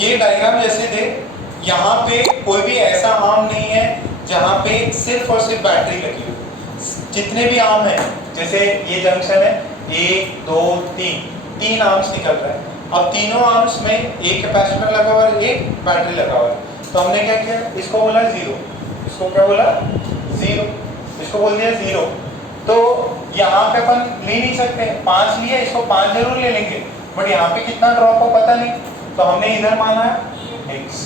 ये डायग्राम जैसे थे, यहाँ पे कोई भी ऐसा आर्म नहीं है जहाँ पे सिर्फ और सिर्फ बैटरी लगी हो। जितने भी आर्म है, जैसे ये जंक्शन है 1 2 3 आर्म्स निकल रहे हैं। अब तीनों आर्म्स में एक कैपेसिटर लगा हुआ है, एक बैटरी लगा हुआ है। तो हमने क्या किया, इसको बोला 0, इसको क्या बोला 0, इसको बोल दिया 0। तो यहाँ पे अपन ले नहीं सकते, 5 लिया, इसको 5 जरूर ले लेंगे, बट यहाँ पे कितना ड्रॉप हो पता नहीं। तो हमने इधर माना x,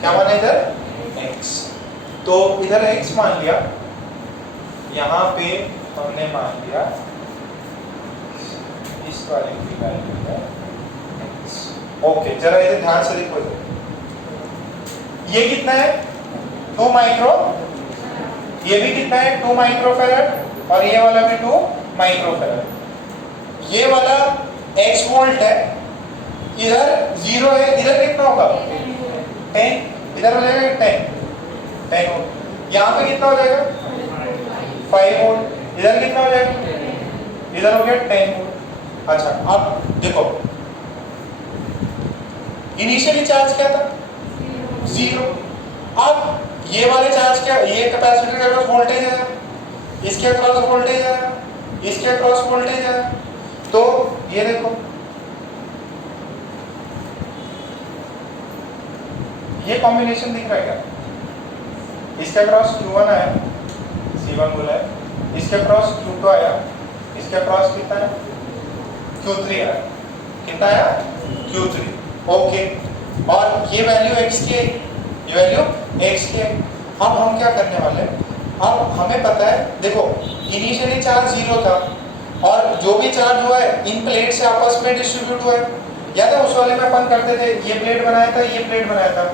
क्या माना इधर x, तो इधर x मान लिया, यहाँ पे हमने मान लिया इस वाले की वैल्यू है x। ओके जरा इधर ध्यान से देखो, ये कितना है 2 माइक्रो, ये भी कितना है 2 माइक्रोफैराड, और ये वाला भी 2 माइक्रोफैराड। ये वाला x वोल्ट है, इधर 0 है, इधर कितना होगा 10, इधर हो जाएगा 10 वोल्ट। यहाँ पे कितना हो जाएगा 5 वोल्ट, इधर कितना हो जाएगा, इधर हो गया 10 वोल्ट। अच्छा अब देखो इनिशियली चार्ज क्या था 0। अब ये वाले चार्ज क्या, ये कैपेसिटर के अक्रॉस वोल्टेज है, इसके अक्रॉस वोल्टेज है, इसके अक्रॉस वोल्टेज है। तो ये देखो ये कॉम्बिनेशन दिख रहा है क्या, इसके अक्रॉस Q1 आया, C1 बोला है, इसके अक्रॉस Q2 आया, इसके अक्रॉस कितना है Q3 आया, कितना आया Q3। ओके और ये वैल्यू x की, ये वैल्यू x की। अब हम क्या करने वाले हैं, अब हमें पता है देखो इनिशियली चार्ज 0 था, और जो भी चार्ज हुआ है इन प्लेट से आपस में डिस्ट्रीब्यूट हुआ है। याद है उस वाले में अपन करते थे, ये प्लेट बनाया था, ये प्लेट बनाया था,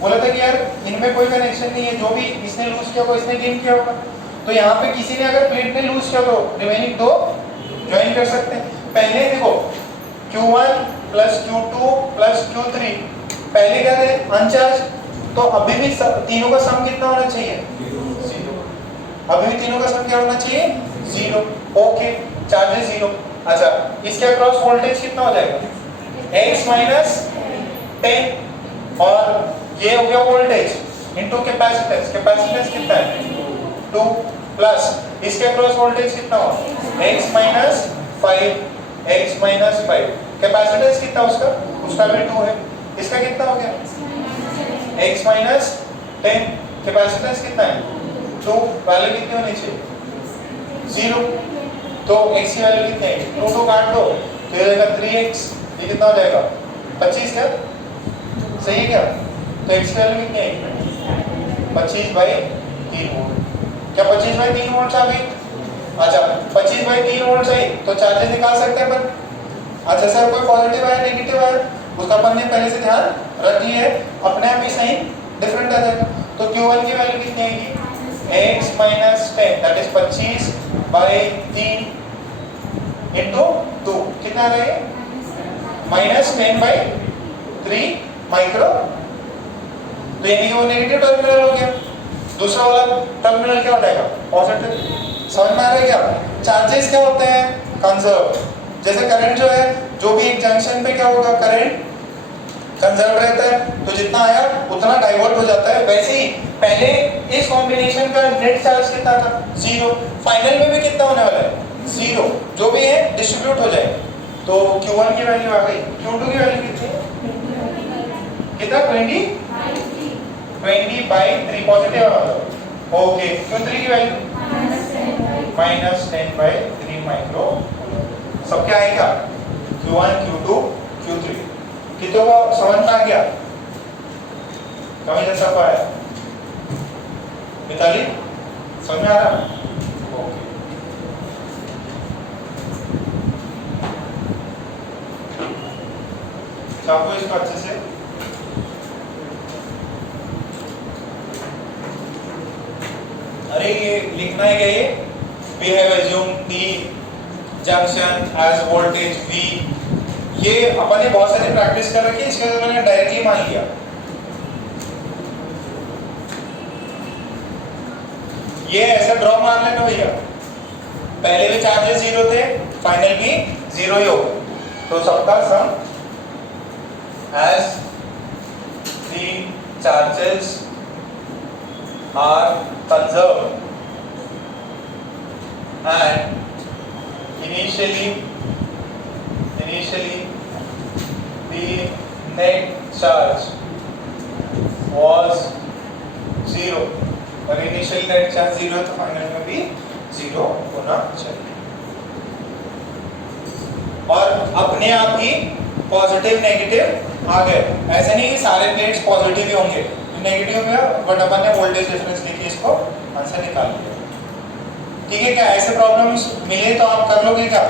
बोला था कि यार इनमें कोई कनेक्शन नहीं है, जो भी इसने लूज किया होगा इसने गेन किया होगा। तो यहाँ पे किसी ने अगर प्लेट ने लूज किया तो रिमेनिंग 2 ज्वाइन कर सकते हैं। पहले देखो Q1 plus Q2 plus Q3 पहले क्या थे अनचार्ज, तो अभी भी तीनों का सम कितना होना चाहिए 0। अभी भी तीनों का सम क्या होना चाहिए 0। Okay charges zero. अच्छा, इसके अक्रॉस वोल्टेज कितना हो जाएगा? x माइनस 10 और ये हो गया वोल्टेज इनटू कैपेसिटेंस। कैपेसिटेंस कितना है? 2 प्लस इसके अक्रॉस वोल्टेज कितना हो? x minus 5, x minus 5। Capacitance कितना उसका? उसका भी 2 है। इसका कितना हो गया? x minus 10। कैपेसिटेंस कितना है? 2। वैल्यू कितनी होनी चाहिए? 0। तो x की वैल्यू कितनी है? 2 को काट दो तो ये हो जाएगा 3x। ये कितना हो जाएगा? 25 क्या? सही है क्या? तो x की वैल्यू कितनी है? 25/3 वोल्ट। क्या 25/3 वोल्ट आ गई? अच्छा, 25/3 वोल्ट आई तो चार्जेस निकाल सकते हैं अपन। अच्छा सर, कोई पॉजिटिव है नेगेटिव है उसका अपन ने पहले से ध्यान रख लिया है, अपने आप ही साइन डिफरेंट आ जाएगा। तो Q1 की वैल्यू कितनी आएगी? x minus 10 that is 25/3 into 2 कितना आ रहा है? Minus 10/3 micro. तो यानी कि वो नेगेटिव टर्मिनल हो गया। दूसरा वाला टर्मिनल क्या हो जाएगा? पॉजिटिव। समझ में आ रहा है क्या? चार्जेस क्या होते हैं? कंजर्व। जैसे करंट जो है, जो भी एक जंक्शन पे क्या होगा? करंट कंजर्व रहता है, तो जितना आया उतना डाइवर्ट हो जाता है। वैसे ही पहले इस कॉम्बिनेशन का नेट चार्ज कितना था? 0। फाइनल में भी कितना होने वाला है? 0। जो भी है डिस्ट्रीब्यूट हो जाएगा। तो Q1 की वैल्यू आ गई। Q2 की वैल्यू कितनी है? कितना? 20/3 पॉजिटिव है मतलब। ओके, Q3 की वैल्यू माइनस 10/3 माइक्रो। सब क्या आएगा? Q1, Q2, Q3 कितनों को समझ में आ गया? कमी जैसा को आया? मिताली समझ में आ रहा? ओके, छापो इसको अच्छे से। अरे ये लिखना है क्या? ये we have assumed the junction as voltage V। ये अपन ने बहुत सारी प्रैक्टिस कर रखी है, इसके वजह से मैंने डायरेक्टली मान लिया। ये ऐसा ड्रॉ मार लेना भैया, पहले भी चार्जेस 0 थे, फाइनल भी 0 ही होगा। तो सबका सम as the charges are conserved and initially the net charge was 0 और initially net charge 0 तो फाइनल में भी 0 होना चाहिए। और अपने आप ही पॉजिटिव नेगेटिव आ गए। ऐसा नहीं कि सारे प्लेट्स पॉजिटिव ही होंगे, नेगेटिव में बट अपन ने वोल्टेज डिफरेंस लेके इसको आंसर निकाल लिया। ठीक है क्या? ऐसे प्रॉब्लम्स मिले तो आप कर लोगे क्या?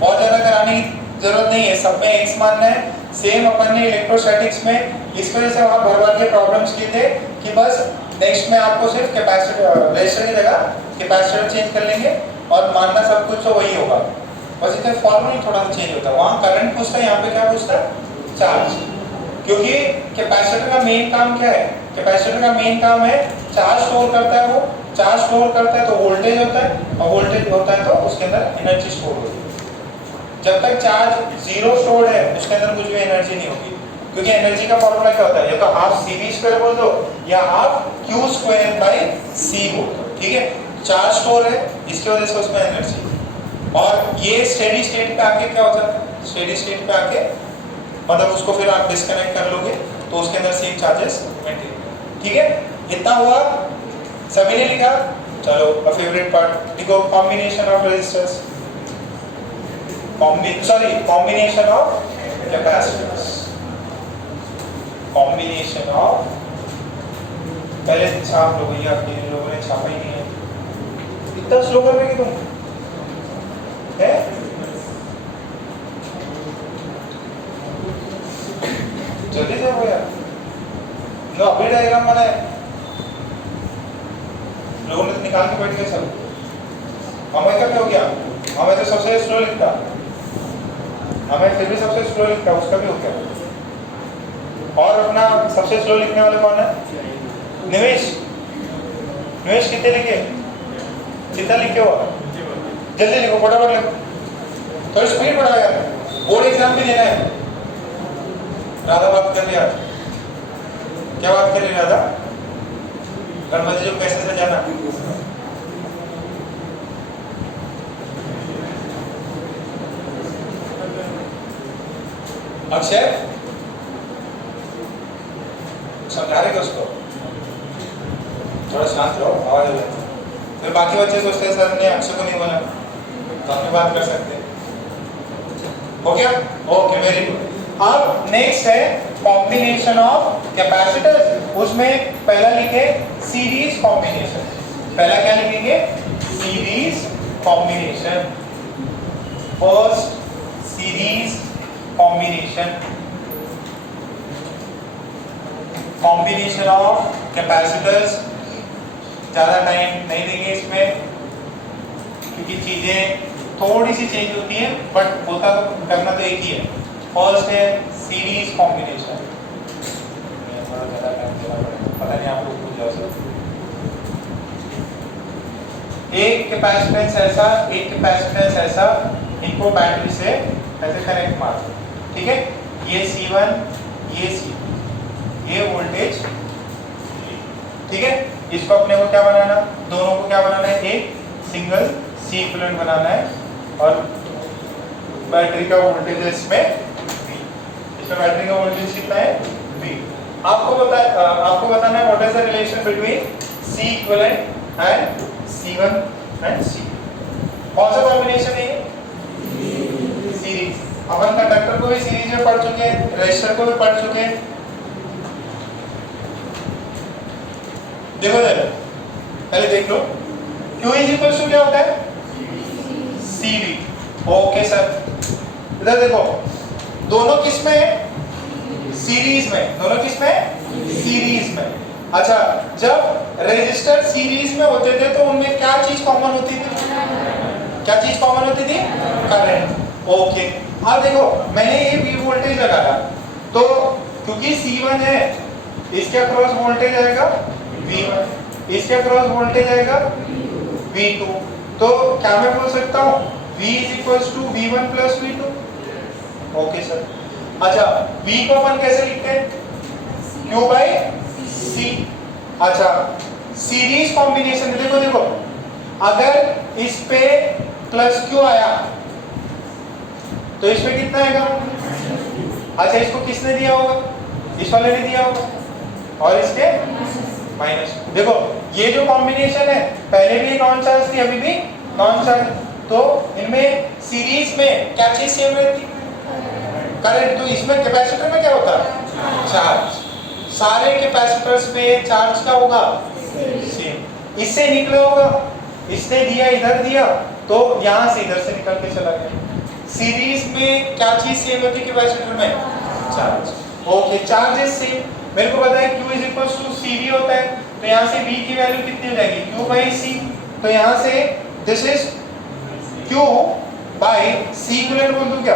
बहुत ज्यादा कराने की जरूरत नहीं है, सब में x मानना है। सेम अपन ने इलेक्ट्रोस्टैटिक्स में इस वजह से वहां भर के प्रॉब्लम्स किए थे कि बस नेक्स्ट में आपको सिर्फ कैपेसिटर रेजिस्टर की जगह कैपेसिटर चेंज कर लेंगे और मानना सब कुछ तो वही होगा, बस इसका फॉर्मूला थोड़ा सा चेंज होता है। वहां करंट पूछता है, यहाँ पे क्या पूछता है? चार्ज। क्योंकि कैपेसिटर का मेन काम क्या है? कैपेसिटर का मेन काम है चार्ज स्टोर करता है। वो चार्ज स्टोर करता है तो वोल्टेज होता है, और वोल्टेज होता है तो उसके अंदर एनर्जी स्टोर होती है। जब तक चार्ज 0 स्टोर्ड है उसके अंदर कुछ भी एनर्जी नहीं होगी, क्योंकि एनर्जी का फॉर्मूला क्या होता है? या तो हाफ CV² बोल दो या हाफ Q²/C बोल दो। ठीक है, चार्ज स्टोर है इसकी वजह से उसमें एनर्जी। और ये स्टेडी स्टेट पे आके क्या हो जाता है? स्टेडी स्टेट पे आके मतलब उसको फिर आप डिस्कनेक्ट कर लोगे तो उसके अंदर सेम चार्जेस मेंटेन। ठीक है, इतना हुआ, सभी ने लिखा। चलो फेवरेट पार्ट लिखो, combination of resistors, combination of capacitors, combination of. पहले छाप लो भैया, आपके लोगों ने छापा ही नहीं है, इतना स्लो कर रहे तुम है? जल्दी से भैया लो, अभी डायग्राम बनाए लोगों ने तो निकाल के बैठ गए सब। हमें का क्या हो गया? हमें तो सबसे स्लो लिखता, हमें फिर भी सबसे स्लो लिखता, उसका भी हो गया। और अपना सबसे स्लो लिखने वाले कौन है? निवेश। निवेश कितने लिखे? कितना लिखे हुआ? जल्दी लिखो, फटाफट लिखो, थोड़ी स्पीड बढ़ाओ यार, बोर्ड एग्जाम भी देना है। राधा बात कर लिया, क्या बात कर रही राधा? गणपति जी को कैसे सजाना? अक्षय समझा रहे उसको, थोड़ा शांत रहो, आवाज हो जाती है। फिर बाकी बच्चे सोचते हैं सर ने अक्षय को नहीं बोला, तो हम भी बात कर सकते हैं। हो गया? Okay, very good. अब नेक्स्ट है कॉम्बिनेशन ऑफ कैपेसिटर्स। उसमें पहला लिखे सीरीज कॉम्बिनेशन। पहला क्या लिखेंगे? Series combination. First series combination, combination of capacitors. ज्यादा टाइम नहीं देंगे इसमें क्योंकि चीजें थोड़ी सी चेंज होती है, बट होता तो करना तो एक ही है। फर्स्ट है सीरीज कॉम्बिनेशन। थोड़ा ज्यादा टाइम देना पड़ेगा, पता नहीं आप लोग भूल जाओ सर। एक कैपेसिटेंस ऐसा, एक कैपेसिटेंस ऐसा, इनको बैटरी से ऐसे कनेक्ट मार दो, ठीक है? ये C1, ये C2, ये वोल्टेज, ठीक है? इसको अपने को क्या बनाना, दोनों को क्या बनाना है? एक सिंगल सी इक्विवेलेंट बनाना है और बैटरी का वोल्टेज है इसमें V। इसमें बैटरी का वोल्टेज कितना है? V। आपको बताना है what is the relation between C equivalent and C1 and C। कौन सा कॉम्बिनेशन है ये? सीरीज। अपन कंडक्टर को भी सीरीज में पढ़ चुके हैं, रेजिस्टर को भी पढ़ चुके हैं। देखो पहले देख लो, Q इज इक्वल टू क्या होता है? CV। ओके सर, इधर देखो, दोनों किस में है? सीरीज में। दोनों किस में? सीरीज में। अच्छा, जब रेजिस्टर सीरीज में होते थे तो उनमें क्या चीज कॉमन होती थी? क्या चीज कॉमन होती थी? करंट। ओके, अब देखो मैंने ये V वोल्टेज लगाया, तो क्योंकि C1 है, इसके अक्रॉस वोल्टेज आएगा V1, इसके अक्रॉस वोल्टेज आएगा V2। तो क्या मैं बोल सकता हूँ V is equals to V1 plus V2? Okay sir. अच्छा, V को अपन कैसे लिखते हैं? Q by C। अच्छा, सीरीज कॉम्बिनेशन देखो देखो, अगर इस पे प्लस Q आया तो इस पे कितना आएगा? अच्छा, इसको किसने दिया होगा? इस वाले ने दिया होगा, और इसके माइनस। देखो ये जो कॉम्बिनेशन है, पहले भी नॉन चार्ज थी, अभी भी नॉन चार्ज, तो इनमें सीरीज में क्या चीज सेम रहती? करंट। तो इसमें कैपेसिटर में क्या होता है? चार्ज। सारे कैपेसिटर्स पे चार्ज क्या होगा? सेम। इससे निकला होगा, इसने दिया, इधर दिया, तो यहां से इधर से निकल के चला गया। सीरीज में क्या चीज सेम होती है कैपेसिटर में? Charge. Okay, charge is same. मेरे को पता है Q is equal to CV होता है, तो यहाँ से V की वैल्यू कितनी हो जाएगी? Q by C। तो यहाँ से this is Q by C equivalent बोल दूं क्या?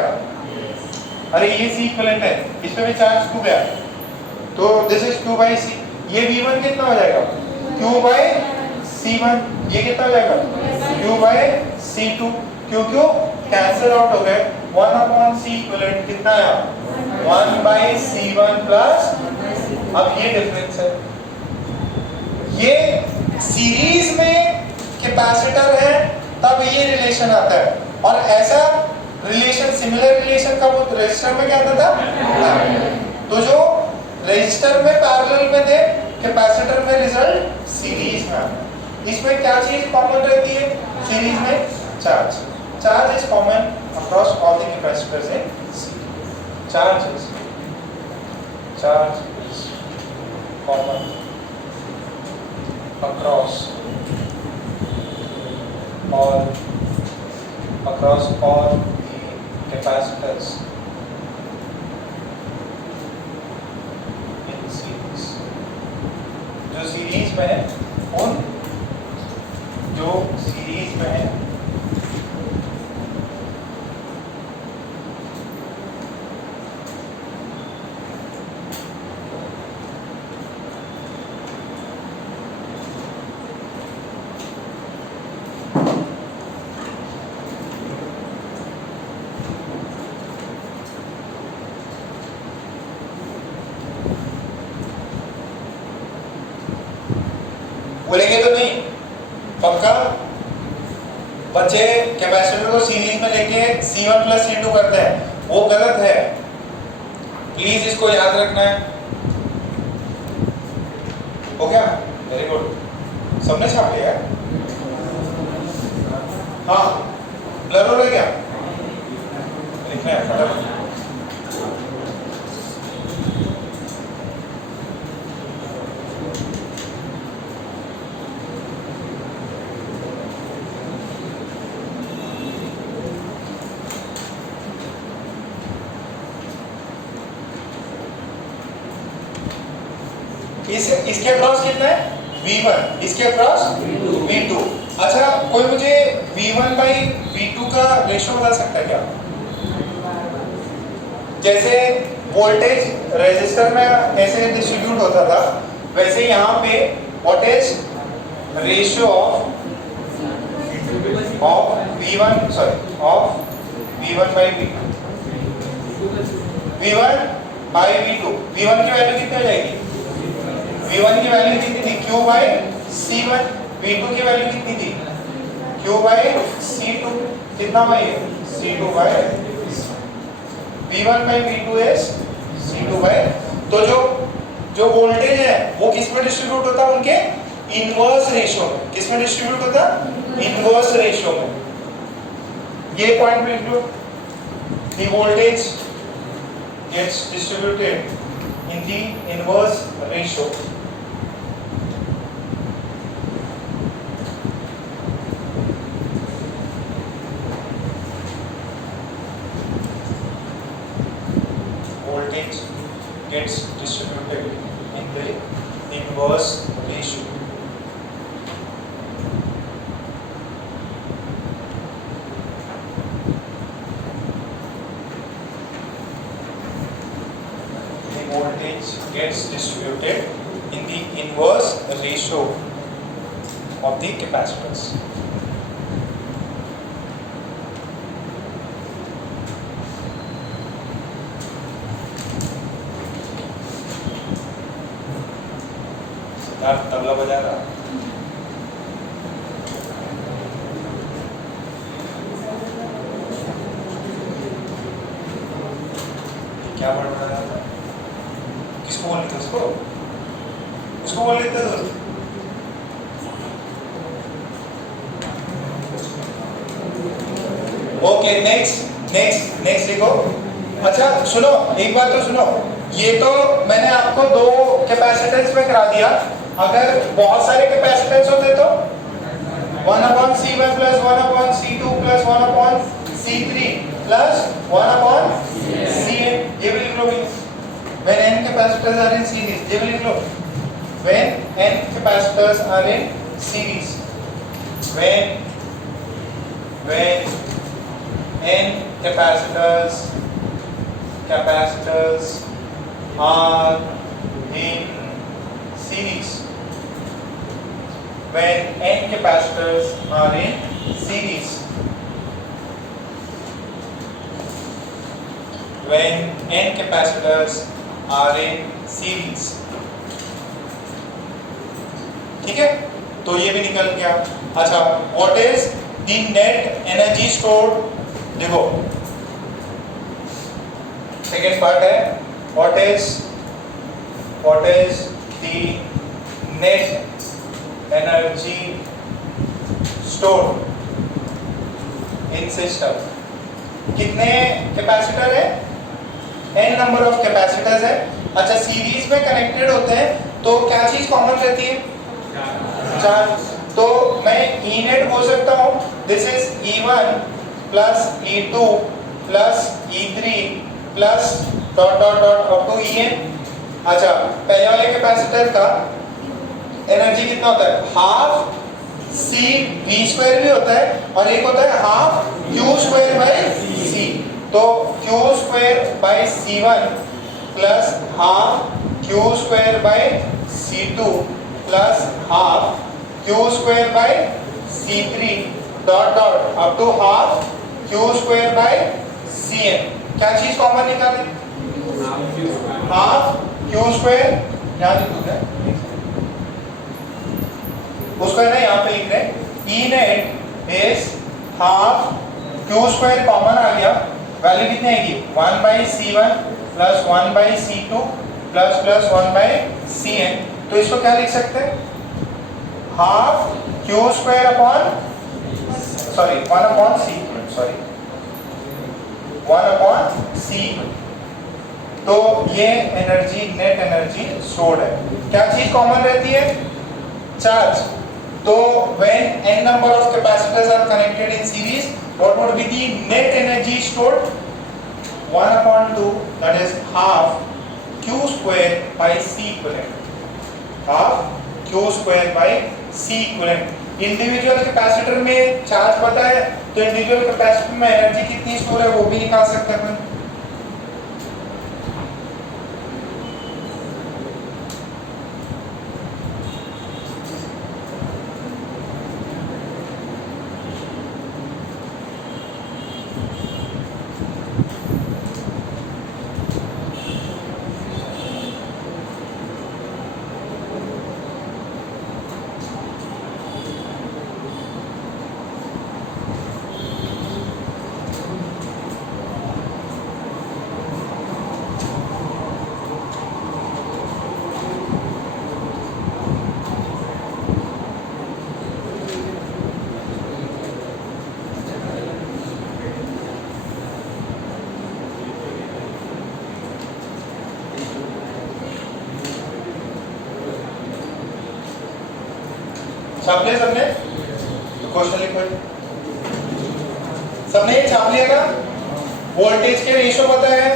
अरे ये C इक्विवेलेंट है, इसमें भी चार्ज Q गया, तो this is Q by C। ये V1 कितना हो जाएगा? Q by C1। ये कितना हो जाएगा? Q by C2। क्यों कैंसिल आउट हो गए, 1 अपॉन C इक्विवेलेंट कितना आया? 1 बाई C1 प्लस, अब ये डिफरेंस है। ये सीरीज में कैपेसिटर है तब ये रिलेशन आता है, और ऐसा रिलेशन, सिमिलर रिलेशन कब होता? रेजिस्टर में क्या आता था? तो जो रेजिस्टर में पैरेलल में थे, कैपेसिटर में रिजल्ट सीरीज में आता है। इसमें क्या चीज कॉमन रहती है सीरीज में? Charge. Charge is common across all the capacitors in series. Charge is common across all the capacitors in series। जो सीरीज में है, उन जो सीरीज में है बोलेंगे तो नहीं पक्का? बच्चे कैपेसिटर को सीरीज में लेके C1 प्लस C2 करते हैं, वो गलत है, प्लीज इसको याद रखना है। हो गया? वेरी गुड, सबने छाप लिया? हाँ, ब्लर हो रहा है क्या? लिखना है फटाफट। इसके अक्रॉस कितना है? V1, इसके अक्रॉस V2। अच्छा, कोई मुझे V1 बाई V2 का रेशियो बता सकता है क्या? जैसे वोल्टेज रेजिस्टर में ऐसे डिस्ट्रीब्यूट होता था, वैसे यहाँ पे what is ratio of V1 by V2? V1 by V2, V1 की वैल्यू कितनी हो जाएगी? V1 की वैल्यू कितनी थी? Q by C1। V2 की वैल्यू कितनी थी? Q by C2। कितना भाई? C2 by V1 by V2 is C2 by. तो जो वोल्टेज है वो किस में डिस्ट्रीब्यूट होता है? उनके इनवर्स रेशियो में। किस में डिस्ट्रीब्यूट होता है? इनवर्स रेशियो में। ये पॉइंट पे include the voltage gets distributed in the inverse ratio. Voltage gets distributed in the inverse ratio. Voltage gets distributed in the inverse ratio of the capacitors. Siddharth tabla बजा रहा। क्या पढ़ रहा था? किसको बोल लेते? उसको बोल लेते तो। ओके, नेक्स्ट देखो। अच्छा सुनो, एक बात तो सुनो, ये तो मैंने आपको दो कैपेसिटेंस में करा दिया। अगर बहुत सारे कैपेसिटेंस होते तो 1/C1 plus 1/C2 plus 1/C3 plus 1/Cn, ये भी लिख लो भी। When n capacitors are in series, ये भी लिख लो। When n capacitors are in series, when n capacitors are in series, when n capacitors are in series, when n capacitors are in series, ठीक है? तो ये भी निकल गया। अच्छा, what is the net energy stored? देखो सेकेंड पार्ट है, what is the net energy stored in system? कितने कैपेसिटर है? n नंबर ऑफ कैपेसिटर्स है। अच्छा, सीरीज में कनेक्टेड होते हैं तो क्या चीज कॉमन रहती है? चार्ज। तो मैं E नेट बोल सकता हूँ, this is E1 plus E2 plus E3 plus dot dot dot up to En। अच्छा, पहले वाले कैपेसिटर का एनर्जी कितना होता है? हाफ C V स्क्वायर भी होता है और एक होता है half Q square by C। तो Q square by C1 plus half Q square by C2 plus half Q square by C3 dot dot up to half Q square by Cn। क्या चीज कॉमन निकाले? Half Q square, यहाँ लिख दूंगा उसको है ना यहाँ पे लिख रहे हैं E net is half Q square common आ गया, वैल्यू कितनी आएगी 1/c1 plus 1/c2 plus plus 1/cn। तो इसको क्या लिख सकते हैं, half Q square upon 1/c, sorry 1/c। तो ये एनर्जी, नेट एनर्जी स्टोर्ड है। क्या चीज कॉमन रहती है, चार्ज। तो when n number of capacitors are connected in series, what would be the net energy stored? 1/2, that is half q square by c equivalent, half q square by c equivalent। Individual capacitor में charge पता है तो individual capacitor में energy कितनी store है वो भी निकाल सकते हैं अपन। छाप लिया सबने, तो क्वेश्चन लिखो। सबने ये छाप लिया ना। वोल्टेज के रेशियो पता है,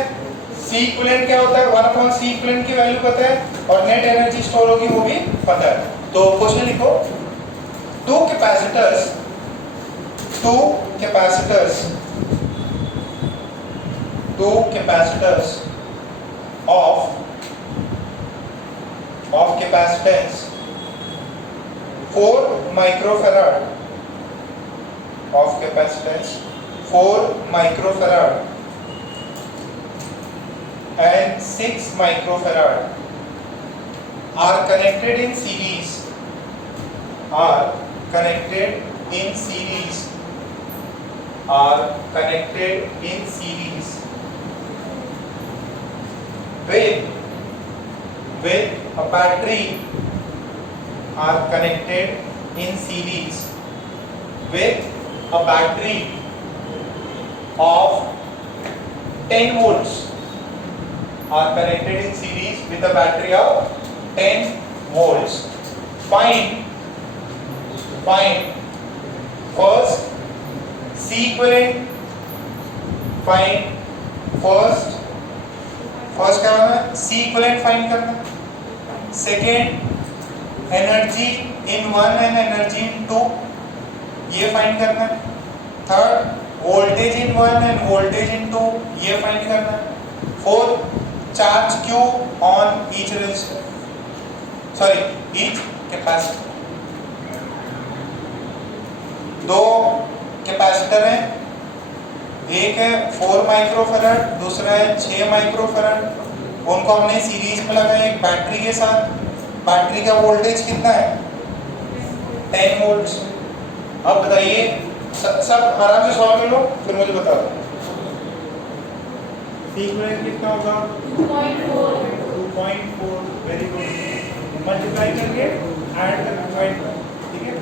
सी इक्विवेलेंट क्या होता है, 1/c इक्विवेलेंट की वैल्यू पता है, और नेट एनर्जी स्टोर होगी वो भी पता है। तो क्वेश्चन लिखो, two capacitors of capacitance 4 microfarad of capacitance 4 microfarad and 6 microfarad are connected in series with a battery are connected in series with a battery of 10 volts are connected in series with a battery of 10 volts. Find first C equivalent, find first क्या होना है, C equivalent find करना। Second energy in 1 and energy in 2 ये find करना है। Third voltage in 1 and voltage in 2 ये find करना है। Fourth charge Q on each resistor, sorry each capacitor. दो कैपेसिटर हैं, एक है 4 माइक्रोफैराड, दूसरा है 6 माइक्रोफैराड। उनको हमने सीरीज में लगाया एक बैटरी के साथ। बैटरी का वोल्टेज कितना है 10 वोल्ट्स। अब बताइए, सब आराम से सॉल्व कर लो फिर मुझे बता दो। इक्विवेलेंट कितना होगा 2.4। Very good. मल्टीप्लाई करके ऐड करना 0.1, ठीक है।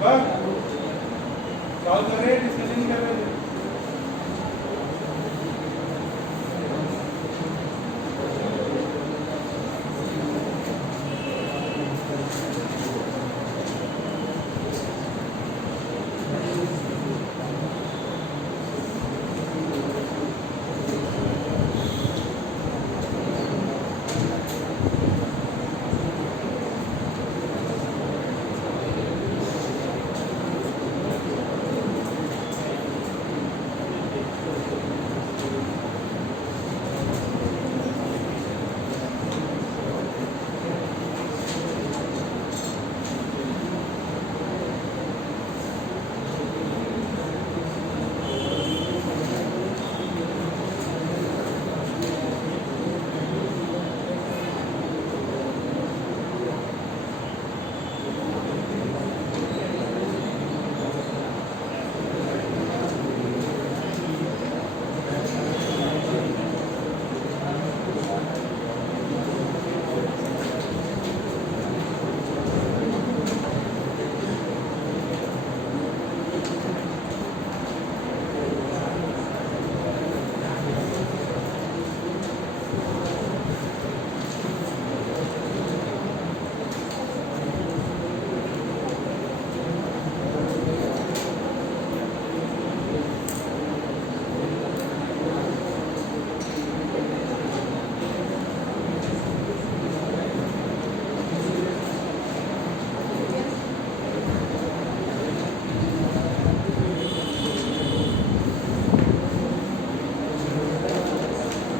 बस सॉल्व कर रहे हैं, डिस्कशन कर रहे हैं।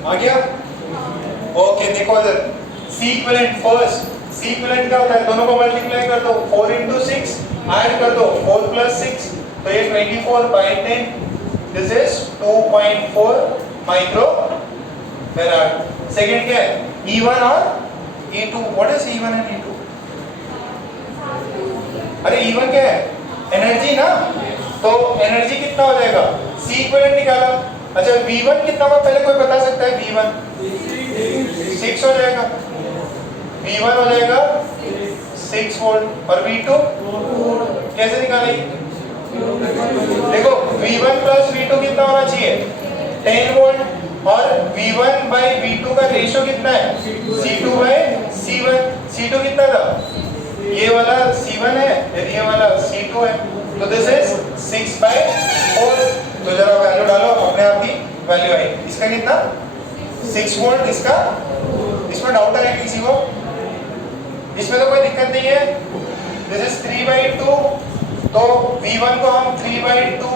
आ गया? ओके देखो इधर C equivalent first, C equivalent क्या होता है, दोनों को मल्टीप्लाई कर दो, 4 into 6 ऐड कर दो, 4 plus 6 तो ये 24 by 10, this is 2.4 micro farad. Second क्या है, E1 और E2, what is E1 and E2? अरे E1 क्या है, एनर्जी ना, तो एनर्जी कितना हो जाएगा, सी इक्विवेलेंट निकाला। अच्छा V1 कितना होगा पहले कोई बता सकता है, V1 6 हो जाएगा, V1 हो जाएगा 6 वोल्ट और V2 कैसे निकालेंगे, देखो V1 प्लस V2 कितना होना चाहिए 10 वोल्ट और V1 बाई V2 का रेशियो कितना है C2 बाई C1, C2 कितना था, ये वाला C1 है ये वाला C2 है, तो दिस इज 6 बाई 4, तो जरा वैल्यू डालो अपने आप की वैल्यू आई, इसका कितना 6 वोल्ट, इसका, इसमें डाउट है किसी को, इसमें तो कोई दिक्कत नहीं है, दिस इज 3/2, तो V1 को हम 3/2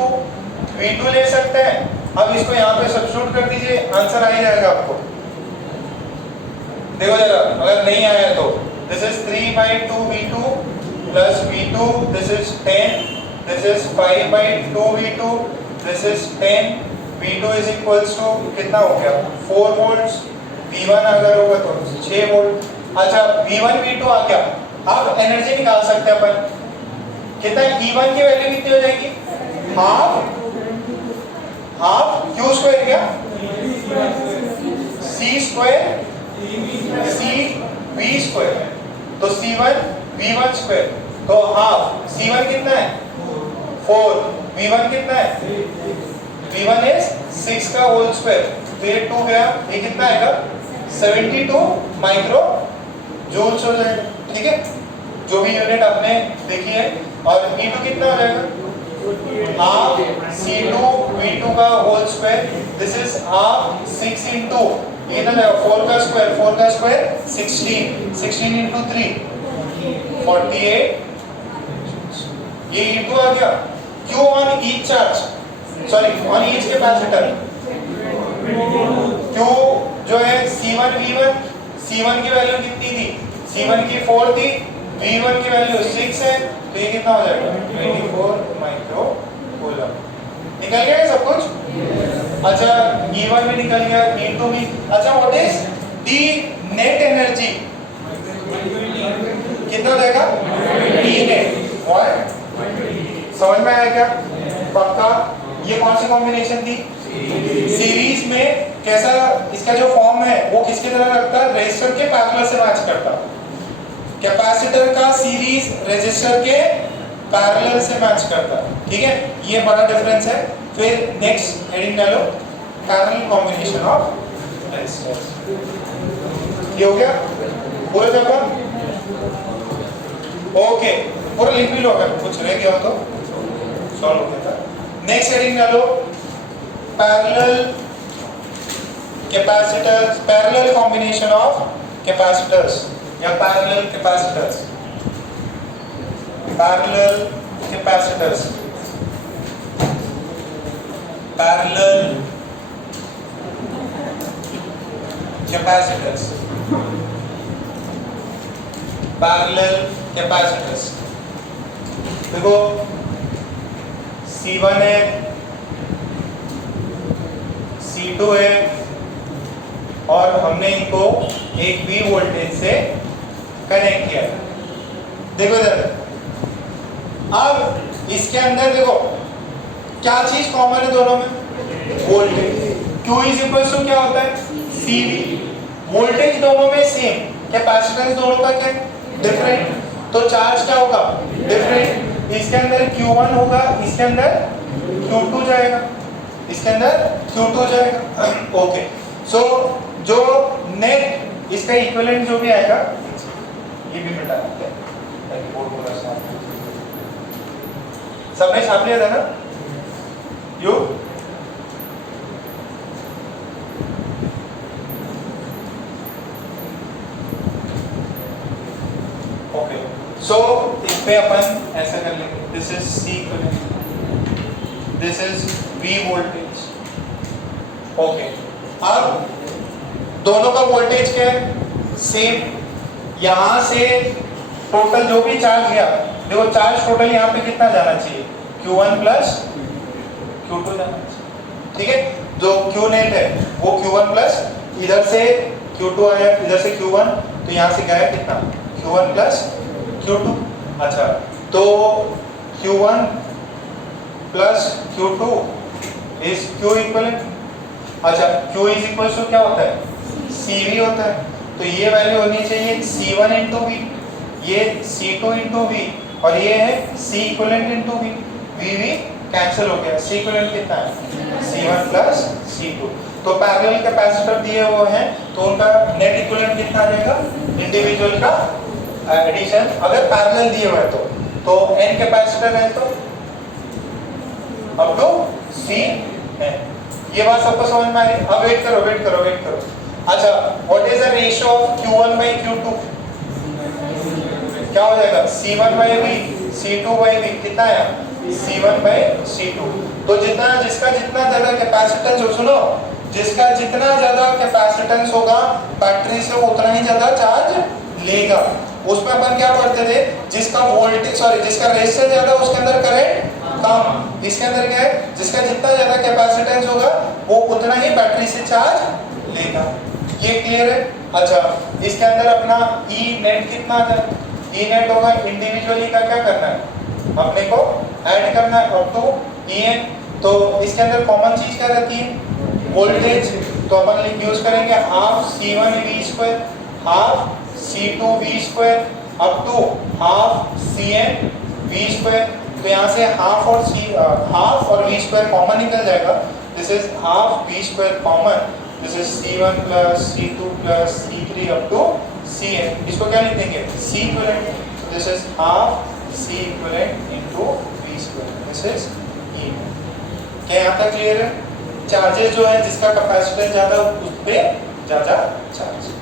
V2 ले सकते हैं। अब इसको यहाँ पे सब्स्टिट्यूट कर दीजिए, आंसर आ ही जाएगा आपको। देखो जरा अगर नहीं आया तो this is 3/2 V2 plus V2, this is 10, this is 5/2 V2, this is 10, V2 is equals to कितना हो गया 4 वोल्ट्स, V1 अगर होगा तो 6 वोल्ट। अच्छा V1 V2 आ गया, अब एनर्जी निकाल सकते हैं अपन, कितना E1 की वैल्यू कितनी हो जाएगी, हाफ Q स्क्वायर क्या C square C V square, तो C1 V1 स्क्वायर, तो हाफ C1 कितना है 4, V1 कितना है, V1 इज 6 का होल स्क्वायर, तो ये 2 गया, ये कितना आएगा 72 माइक्रो जूल्स हो जाएगा, ठीक है, जो भी यूनिट आपने देखी है। और E2 कितना हो जाएगा, हाफ C2 V2 का whole square, this is half 6 into ये कितना जाएगा 4 का स्क्वायर 16 into 3 48, ये E2 आ गया। Q on each charge, sorry on each capacitor, Q जो है C1 V1, C1 की वैल्यू कितनी थी, C1 की 4 थी, V1 की वैल्यू 6 है, तो ये कितना हो जाएगा 24 माइक्रो कूलम। निकल गया सब कुछ? अच्छा E1 भी निकल गया, E2 भी। अच्छा what is the net energy, कितना हो जाएगा E नेट, और समझ में आया क्या, पक्का? ये कौन सी कॉम्बिनेशन थी, सीरीज में कैसा, इसका जो फॉर्म है वो किसकी तरह लगता है, रेजिस्टर के पैरेलल से मैच करता, कैपेसिटर का सीरीज रेजिस्टर के पैरेलल से मैच करता, ठीक है, ये बड़ा डिफरेंस है। फिर नेक्स्ट हेडिंग डालो, पैरेलल कॉम्बिनेशन ऑफ रेजिस्टर्स, ये हो गया पूरा पेपर, ओके पूरा लिख भी लो, अगर कुछ रह गया हो तो सॉल्व हो गया था। नेक्स्ट हेडिंग डालो, parallel capacitors, parallel combination of capacitors या parallel capacitors, parallel capacitors, parallel capacitors, parallel capacitors. देखो C1 है, C2 है, और हमने इनको एक V वोल्टेज से कनेक्ट किया। देखो इधर, अब इसके अंदर देखो क्या चीज कॉमन है दोनों में, voltage. Q is equal to क्या होता है CV, वोल्टेज दोनों में सेम, कैपेसिटेंस दोनों का क्या डिफरेंट, तो चार्ज क्या होगा डिफरेंट, इसके अंदर Q1 होगा, इसके अंदर Q2 जाएगा, इसके अंदर Q2 जाएगा, ओके। सो जो नेट इसका इक्विवेलेंट जो भी आएगा, ये भी मिटा देते हैं ताकि बोर्ड पूरा साफ हो। सबने छाप लिया था ना, यू ओके। सो इस पे अपन ऐसा कर लेंगे, this is C equivalent, this is V voltage, okay. अब दोनों का वोल्टेज क्या है, सेम। यहां से टोटल जो भी चार्ज गया, देखो चार्ज टोटल यहाँ पे कितना जाना चाहिए, Q1 प्लस Q2 जाना चाहिए, ठीक है। जो Q नेट है वो Q1 प्लस, इधर से Q2 आया, इधर से Q1, तो यहाँ से गया कितना, Q1 प्लस Q2। अच्छा, तो Q1 plus Q2 is Q equivalent. अच्छा, Q इज इक्वल टू क्या होता है, CV होता है। तो ये वैल्यू होनी चाहिए C1 इंटू वी, ये C2 इंटू वी, और ये है C equivalent into V. V cancel हो गया, C इक्वलेंट कितना है, C1 प्लस C2। तो पैरेलल कैपेसिटर दिए हुए हैं, तो उनका नेट इक्विवेलेंट कितना आ जाएगा, इंडिविजुअल का एडिशन अगर पैरेलल दिए हुए तो n कैपेसिटर है तो अप टू C है। ये बात सबको समझ में आ रही है? अब वेट करो। अच्छा, what is the ratio of Q1 by Q2? क्या हो जाएगा, C1 by V, C2 by V, कितना है C1 by C2। तो जिसका जितना ज्यादा कैपेसिटेंस हो, सुनो, जिसका जितना ज्यादा कैपेसिटेंस होगा बैटरी से उतना ही ज्यादा चार्ज लेगा। उसमें अपन क्या पढ़ते थे, जिसका रेजिस्टेंस ज्यादा उसके अंदर करंट कम। इसके अंदर क्या है, जिसका जितना ज्यादा कैपेसिटेंस होगा वो उतना ही बैटरी से चार्ज लेगा। ये क्लियर है? अच्छा, इसके अंदर अपना E नेट कितना आता है, E नेट होगा इंडिविजुअली का क्या करना है, अपने को ऐड करना है अप टू En। तो इसके अंदर कॉमन चीज क्या रहती है, वोल्टेज। तो अपन यूज करेंगे half C1V², half C2V² up to half CnV²। तो यहाँ से हाफ और V² कॉमन निकल जाएगा। This is half V² common, this is C1 plus C2 plus C3 up to Cn। इसको क्या लिख देंगे, C इक्विवेलेंट। तो this is half C equivalent into V², this is E। क्या यहाँ तक क्लियर है? चार्जेस जो है, जिसका कैपेसिटेंस ज्यादा उस पे ज्यादा चार्ज।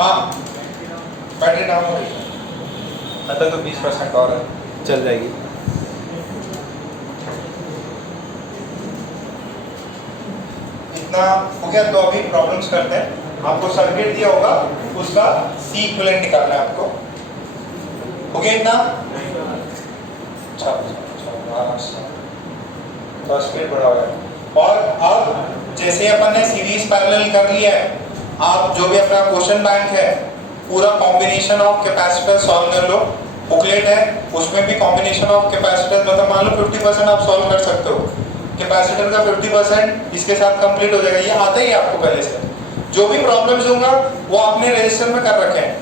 हाँ, बैटरी डाउन हो गई, मतलब तो 20% और है, चल जाएगी। इतना हो गया। तो अभी प्रॉब्लम्स करते हैं। आपको सर्किट दिया होगा, उसका C इक्विवेलेंट निकालना है आपको। हो गया इतना? तो स्पीड बढ़ा हो गया। और अब जैसे अपन ने सीरीज पैरेलल कर लिया है, आप जो भी अपना क्वेश्चन बैंक है पूरा कॉम्बिनेशन ऑफ कैपेसिटर सॉल्व कर लो। बुकलेट है, उसमें भी कॉम्बिनेशन ऑफ कैपेसिटर, मतलब मान लो 50% आप सॉल्व कर सकते हो। कैपेसिटर का 50% इसके साथ कंप्लीट हो जाएगा। ये आता ही आपको पहले से। जो भी प्रॉब्लम्स होगा वो आपने रजिस्टर में कर रखे हैं।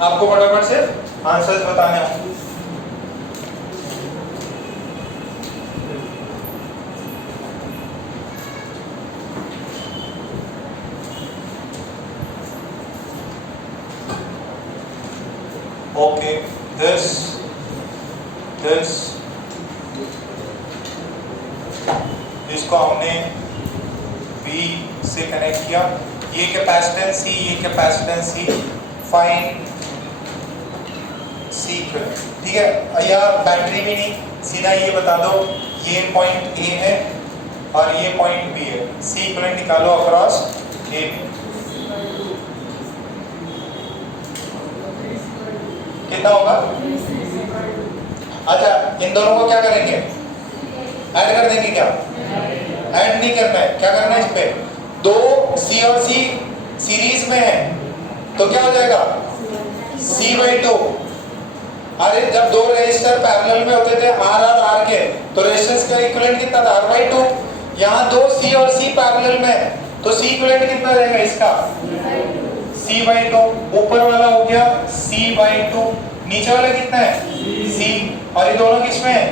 आपको फटाफट से आंसर्स बताने होंगे। Okay, this इसको हमने बी से कनेक्ट किया, ये कैपेसिटेंस सी, ये capacitance C, find C equivalent. ठीक है, या बैटरी भी नहीं, सीधा ये बता दो ये पॉइंट ए है और ये पॉइंट बी है, सी इक्विवेलेंट निकालो अक्रॉस ए बी। कितना होगा? अच्छा, इन दोनों को क्या करेंगे? ऐड कर देंगे क्या? ऐड नहीं करना है, क्या करना है? इस पे दो सी और सी सीरीज में है तो क्या हो जाएगा? C/2। अरे जब दो रेजिस्टर पैरेलल में होते थे R और R के, तो रेजिस्टेंस का इक्विवेलेंट कितना था? R/2। यहाँ दो C और C पैरेलल में, तो C इक्विवेलेंट कितना रहेगा इसका? C/2। ऊपर वाला हो गया C/2, नीचे वाला कितना है? C, और ये दोनों किसमें है?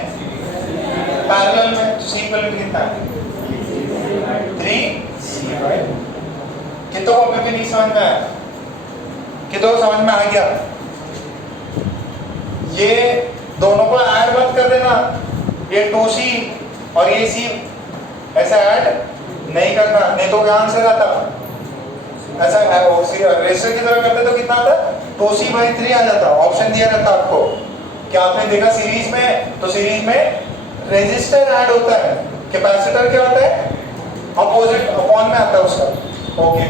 पैरेलल में, तो C इक्विवेलेंट कितना है? 3C/2। कितनों को अभी भी नहीं समझ में आया? कितनों को समझ में आ गया? ये दोनों को ऐड मत कर देना, ये 2C और ये C ऐसा ऐड नहीं करना, नहीं तो क्या आंसर आता? ऐसा रेजिस्टर की तरह करते तो कितना आता? 2C/3 आ जाता। ऑप्शन दिया रहता आपको, क्या आपने देखा सीरीज में? तो सीरीज में रेजिस्टर ऐड होता है, कैपेसिटर क्या होता है? अपोजिट अपॉन में आता है उसका। ओके,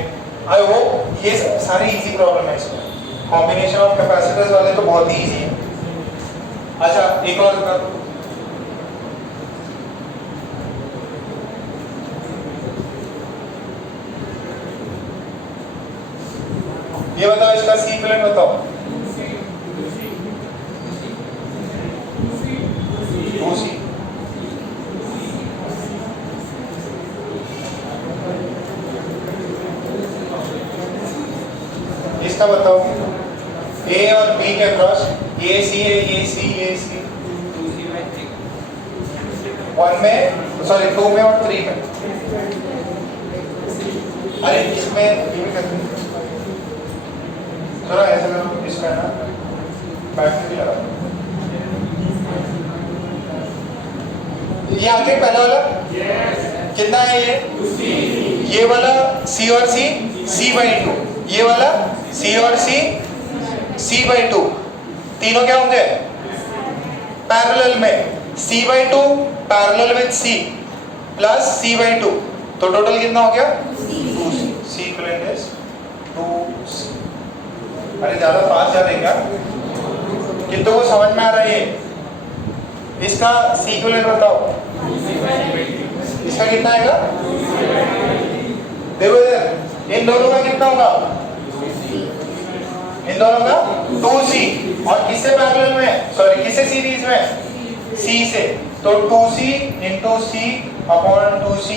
आई होप ये सारी इजी प्रॉब्लम है इसमें। कॉम्बिनेशन ऑफ कैपेसिटर्स वाले तो बहुत ही इजी है। अच्छा, एक और कर दो। ये बताओ, इसका सी इक्विवेलेंट बताओ। 2C। इसका बताओ, ए और बी के क्रॉस, ये सी है, ये सी, ये सी, 1 में, सॉरी 2 में और 3 में। अरे इसमें ये भी करते हैं, थोड़ा ऐसा करो, इसमें ना बैटरी भी लगा। ये आगे पहला वाला कितना है? ये वाला C और C, C/2। ये वाला C और C, C/2। तीनों क्या होंगे? पैरेलल में। C/2 parallel with C plus C/2, तो टोटल कितना हो गया? 2C। C equivalent is 2C। अरे ज्यादा फास्ट जा देगा, कितनों को समझ में आ रहा है ये? इसका C इक्विवेलेंट बताओ। इसका कितना आएगा? देखो इधर, इन दोनों का कितना होगा? इन दोनों का 2C, और किससे पैरेलल में? सॉरी, किससे सीरीज में? C से, तो 2C into C upon 2C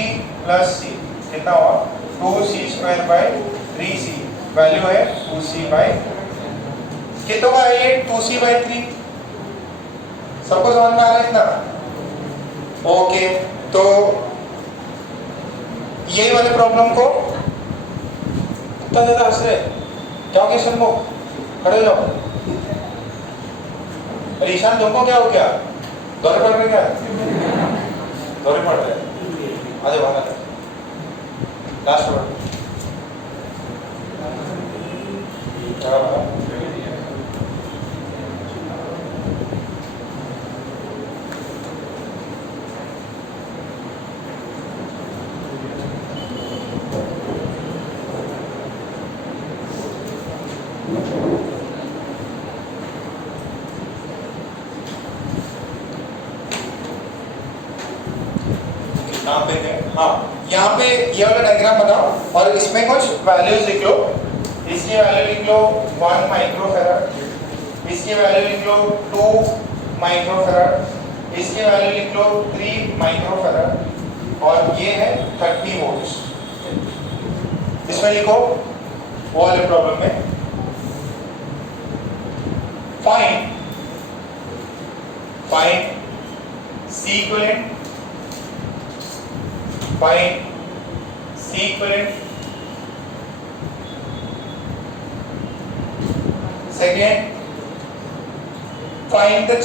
plus C कितना हुआ? 2C²/3C। वैल्यू है 2C/, कितनों का है ये? 2C/3। सबको समझ में आ रहा है इतना? ओके, तो यही वाले प्रॉब्लम को इतना ज्यादा हंस रहे क्या हो गया? सन्मुख खड़े हो जाओ। ईशान तुमको क्या हो गया? दौरे पड़ रहे क्या? दौरे पड़ रहे? आधे बाहर लास्ट वर्ड। हाँ, यहाँ पे ये वाला डायग्राम बनाओ और इसमें कुछ वैल्यूज लिख लो। इसकी वैल्यू लिख लो 1 माइक्रोफैराड, इसकी वैल्यू लिख लो 2 माइक्रोफैराड, इसकी वैल्यू लिख लो 3 माइक्रोफैराड, और ये है 30 वोल्ट्स। इसमें लिखो वो वाले प्रॉब्लम में, find C equivalent, find C equivalent. Second, find the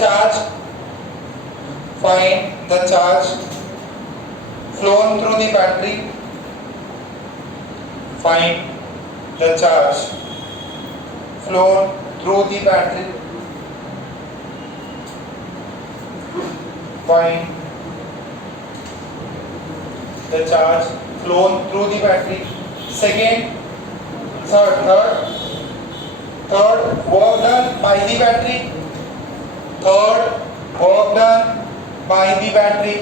charge flown through the battery find the charge flown through the battery. Find the charge flown through the battery. Second, third work done by the battery. Third work done by the battery.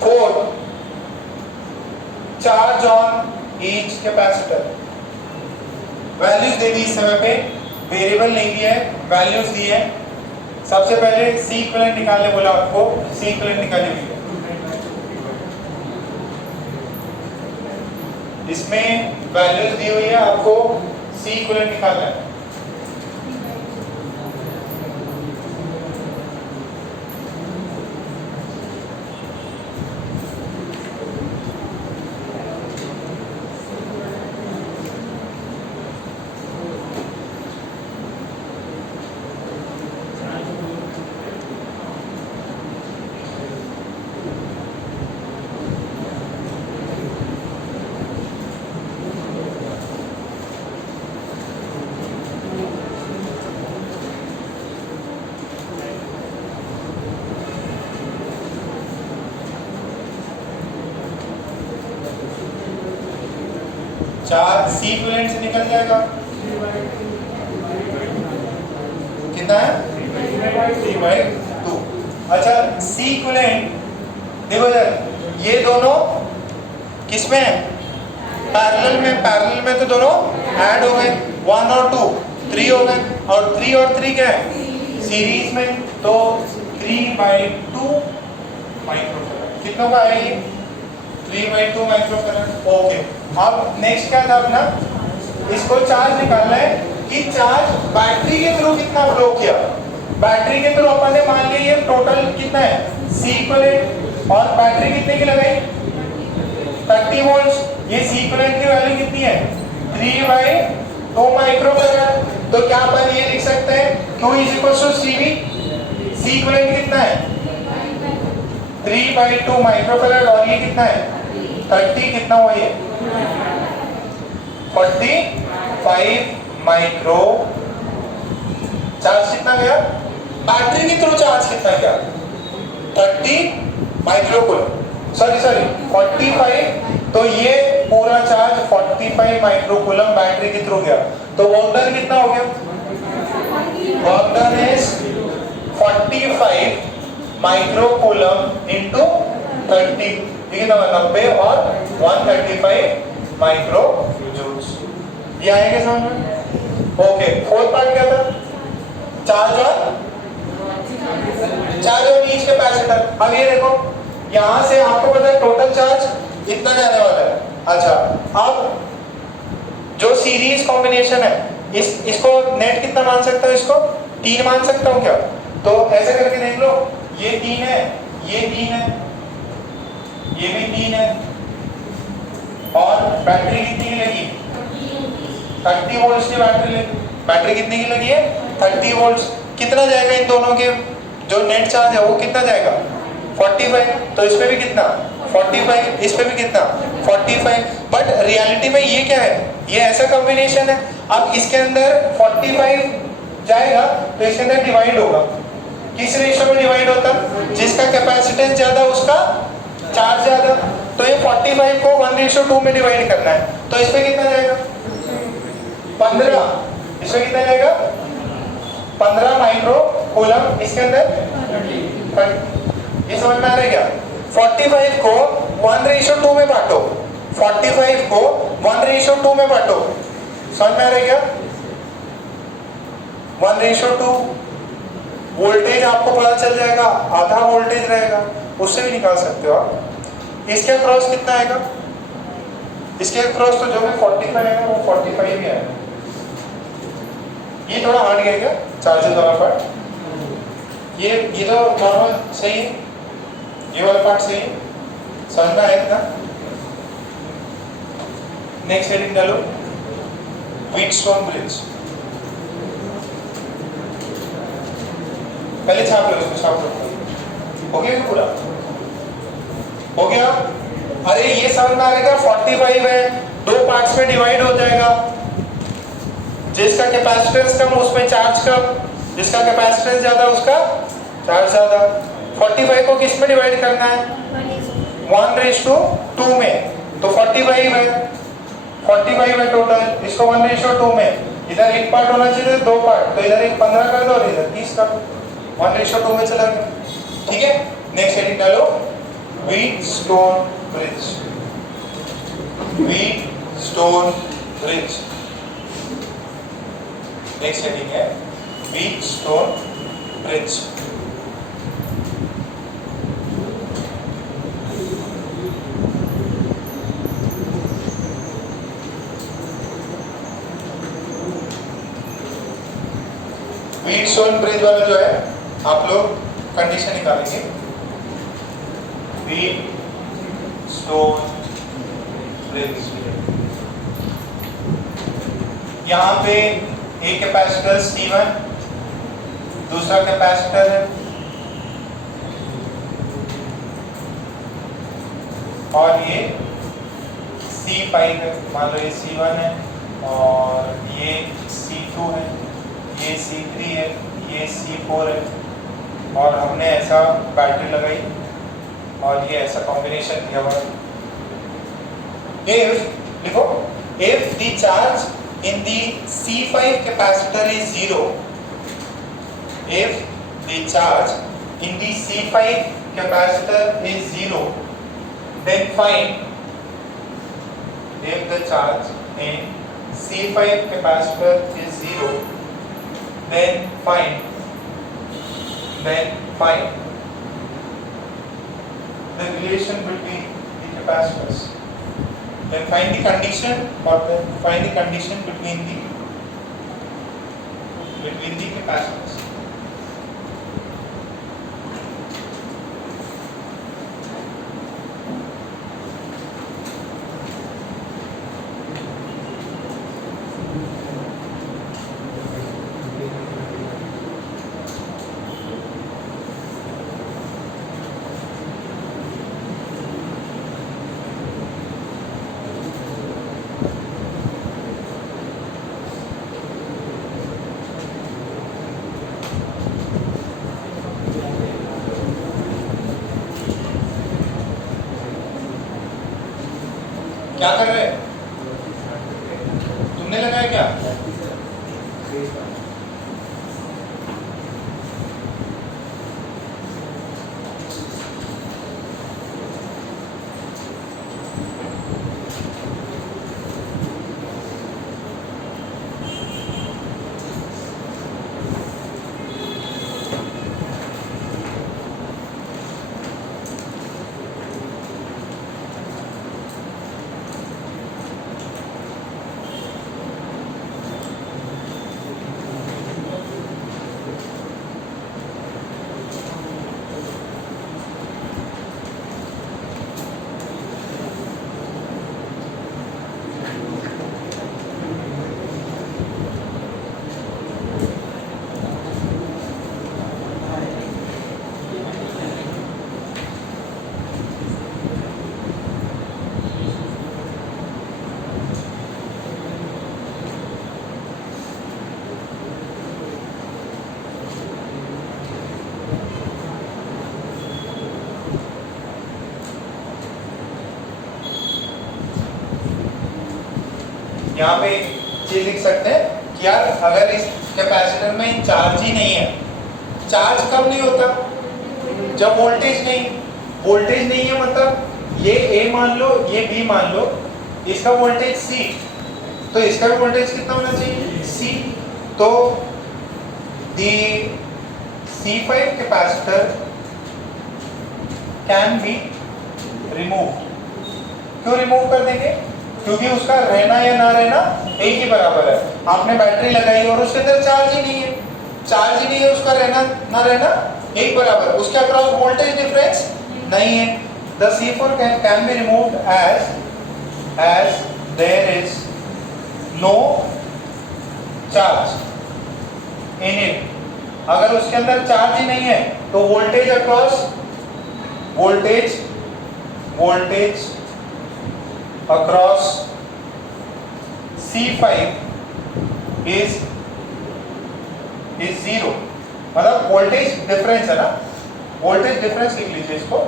Fourth, charge on each capacitor. Values दे दी इस समय पे, variable नहीं दिया है, values दी है। सबसे पहले सी इक्विवेलेंट निकालने बोला आपको, सी इक्विवेलेंट निकालने भी है। इसमें वैल्यूज दी हुई है, आपको सी इक्विवेलेंट निकालना है। चार्ज सी इक्विवेलेंट से निकल जाएगा, कितना है 3/2। अच्छा, सी इक्विवेलेंट देखो यार, ये दोनों किसमें है? पैरेलल में तो दोनों ऐड हो गए, 1 और 2 3 हो गए, और 3 और 3 क्या है? सीरीज में, तो 3/2 माइक्रोफैराड। कितनों का है ये? 3/2 माइक्रोफैराड। ओके, अब नेक्स्ट क्या था अपना, इसको चार्ज निकालना है कि चार्ज बैटरी के थ्रू कितना फ्लो किया। बैटरी के थ्रू अपन ने मान लिया ये टोटल कितना है, सी इक्विवेलेंट, और बैटरी कितने की लगाई 30 वोल्ट्स। ये सी इक्विवेलेंट की वैल्यू कितनी है 3/2 माइक्रोफैराड। तो क्या अपन ये लिख सकते हैं Q = CV। सी इक्विवेलेंट कितना है 3/2 माइक्रोफैराड, और ये कितना है 30, कितना हुआ ये 45 माइक्रो। चार्ज कितना गया बैटरी के थ्रू, चार्ज कितना गया 30 माइक्रो कूलम, सॉरी 45। तो ये पूरा चार्ज 45 माइक्रो कूलम बैटरी के थ्रू गया। तो वर्क डन कितना हो गया? Work done is 45 micro coulomb into 30, ठीक है ना, 90 और 135 माइक्रो जूल्स। ये आएगा समझ में? ओके, फोर्थ पार्ट क्या था? Charge on each capacitor. अब ये देखो, यहां से आपको पता है टोटल चार्ज इतना जाने वाला है। अच्छा, अब जो सीरीज कॉम्बिनेशन है, इसको नेट कितना मान सकता हूं? इसको 3 मान सकता हूं क्या? तो ऐसे करके देख लो, ये 3 है, ये 3 है, ये भी 3 है, और बैटरी कितनी की लगी 30 वोल्ट्स की बैटरी लगी। बैटरी कितने की लगी है 30 वोल्ट्स। कितना जाएगा इन दोनों के जो नेट चार्ज है वो कितना जाएगा 45। तो इस पे भी कितना 45, इस पे भी कितना 45। बट रियलिटी में ये क्या है, ये ऐसा कॉम्बिनेशन है। अब इसके अंदर 45 जाएगा तो इसके अंदर डिवाइड होगा। किस रेशियो में डिवाइड होता? जिसका कैपेसिटेंस ज्यादा उसका चार्ज ज्यादा। तो ये 45 को 1:2 में डिवाइड करना है, तो इस पे कितना जाएगा 15। इसमें कितना जाएगा 15 माइक्रो कूलम, इसके अंदर 30। ये समझ में आ रहा है क्या? 45 को 1:2 में बांटो, 45 को 1:2 में बांटो, समझ में आ रहा है क्या? 1:2 वोल्टेज आपको पता चल जाएगा, आधा वोल्टेज रहेगा, उससे भी निकाल सकते हो आप। इसके क्रॉस कितना आएगा? इसके क्रॉस तो जो भी 45 है वो 45 ही आएगा। ये थोड़ा हार्ड गया क्या चार्जेस वाला पार्ट? ये तो नॉर्मल सही है, ये वाला पार्ट सही है, समझ में आया था? नेक्स्ट हेडिंग डालो, व्हीटस्टोन ब्रिज। पहले छाप लो, इसको छाप लो। हो गया पूरा? हो गया? अरे ये समझ में आ गया, 45 है, दो पार्ट्स में डिवाइड हो जाएगा। जिसका कैपेसिटेंस कम उसमें चार्ज कम, जिसका कैपेसिटेंस ज्यादा उसका चार्ज ज्यादा। 45 को किस में डिवाइड करना है? 1:2 में। तो 45 है, 45 है टोटल, इसको 1:2 में। इधर एक पार्ट होना चाहिए, दो पार्ट, तो इधर एक 15 कर दो और इधर 30 कर दो, 1:2 में चला गया। ठीक है, नेक्स्ट हेडिंग डालो, Wheatstone bridge. Wheatstone bridge, next heading है व्हीटस्टोन ब्रिज। व्हीटस्टोन ब्रिज वाला जो है, आप लोग कंडीशन निकालेंगे। व्हीटस्टोन ब्रिज, यहाँ पे एक कैपेसिटर C1, दूसरा कैपेसिटर है, और ये C5 है। मान लो ये C1 है और ये C2 है, ये C3 है, ये C4 है, और हमने ऐसा बैटरी लगाई और ये ऐसा कॉम्बिनेशन किया हुआ। इफ लिखो, if the charge in the C5 capacitor is 0, if the charge in the C5 capacitor is 0, then find, if the charge in C5 capacitor is 0, then find the relation between the capacitors. Then find the condition, or then find the condition between the capacitors. क्या कर रहे हैं? तुमने लगाया क्या? यहाँ पे चीज लिख सकते हैं कि यार अगर इस कैपेसिटर में चार्ज ही नहीं है, चार्ज कब नहीं होता? जब वोल्टेज नहीं है, मतलब ये A मान लो, ये B मान लो, इसका वोल्टेज C, तो इसका भी वोल्टेज कितना होना चाहिए? C। तो the C5 capacitor can be removed। क्यों रिमूव कर देंगे? क्योंकि उसका रहना या ना रहना एक ही बराबर है। आपने बैटरी लगाई और उसके अंदर चार्ज ही नहीं है, उसका रहना ना रहना एक बराबर, उसके अक्रॉस वोल्टेज डिफरेंस नहीं है। The C4 can be removed as there is no charge in it। अगर उसके अंदर चार्ज ही नहीं है तो voltage across voltage across C5 is 0, मतलब वोल्टेज डिफरेंस है ना, वोल्टेज डिफरेंस लिख लीजिए इसको।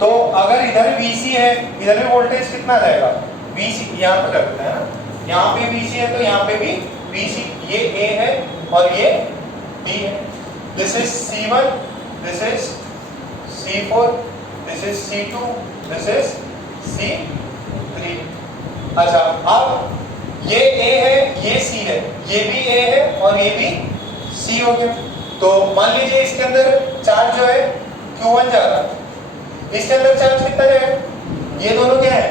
तो अगर इधर VC है, इधर भी वोल्टेज कितना आ जाएगा, VC, यहाँ पे करते हैं ना, यहाँ पे VC है तो यहाँ पे भी VC, ये A है और ये B है। This is C1, this is C4, this is C2, this is C3। अच्छा, अब ये A है, ये C है, ये भी A है और ये भी C हो गया। तो मान लीजिए इसके अंदर चार्ज जो है Q1 जा रहा है, इसके अंदर चार्ज कितना जाएगा, ये दोनों क्या है,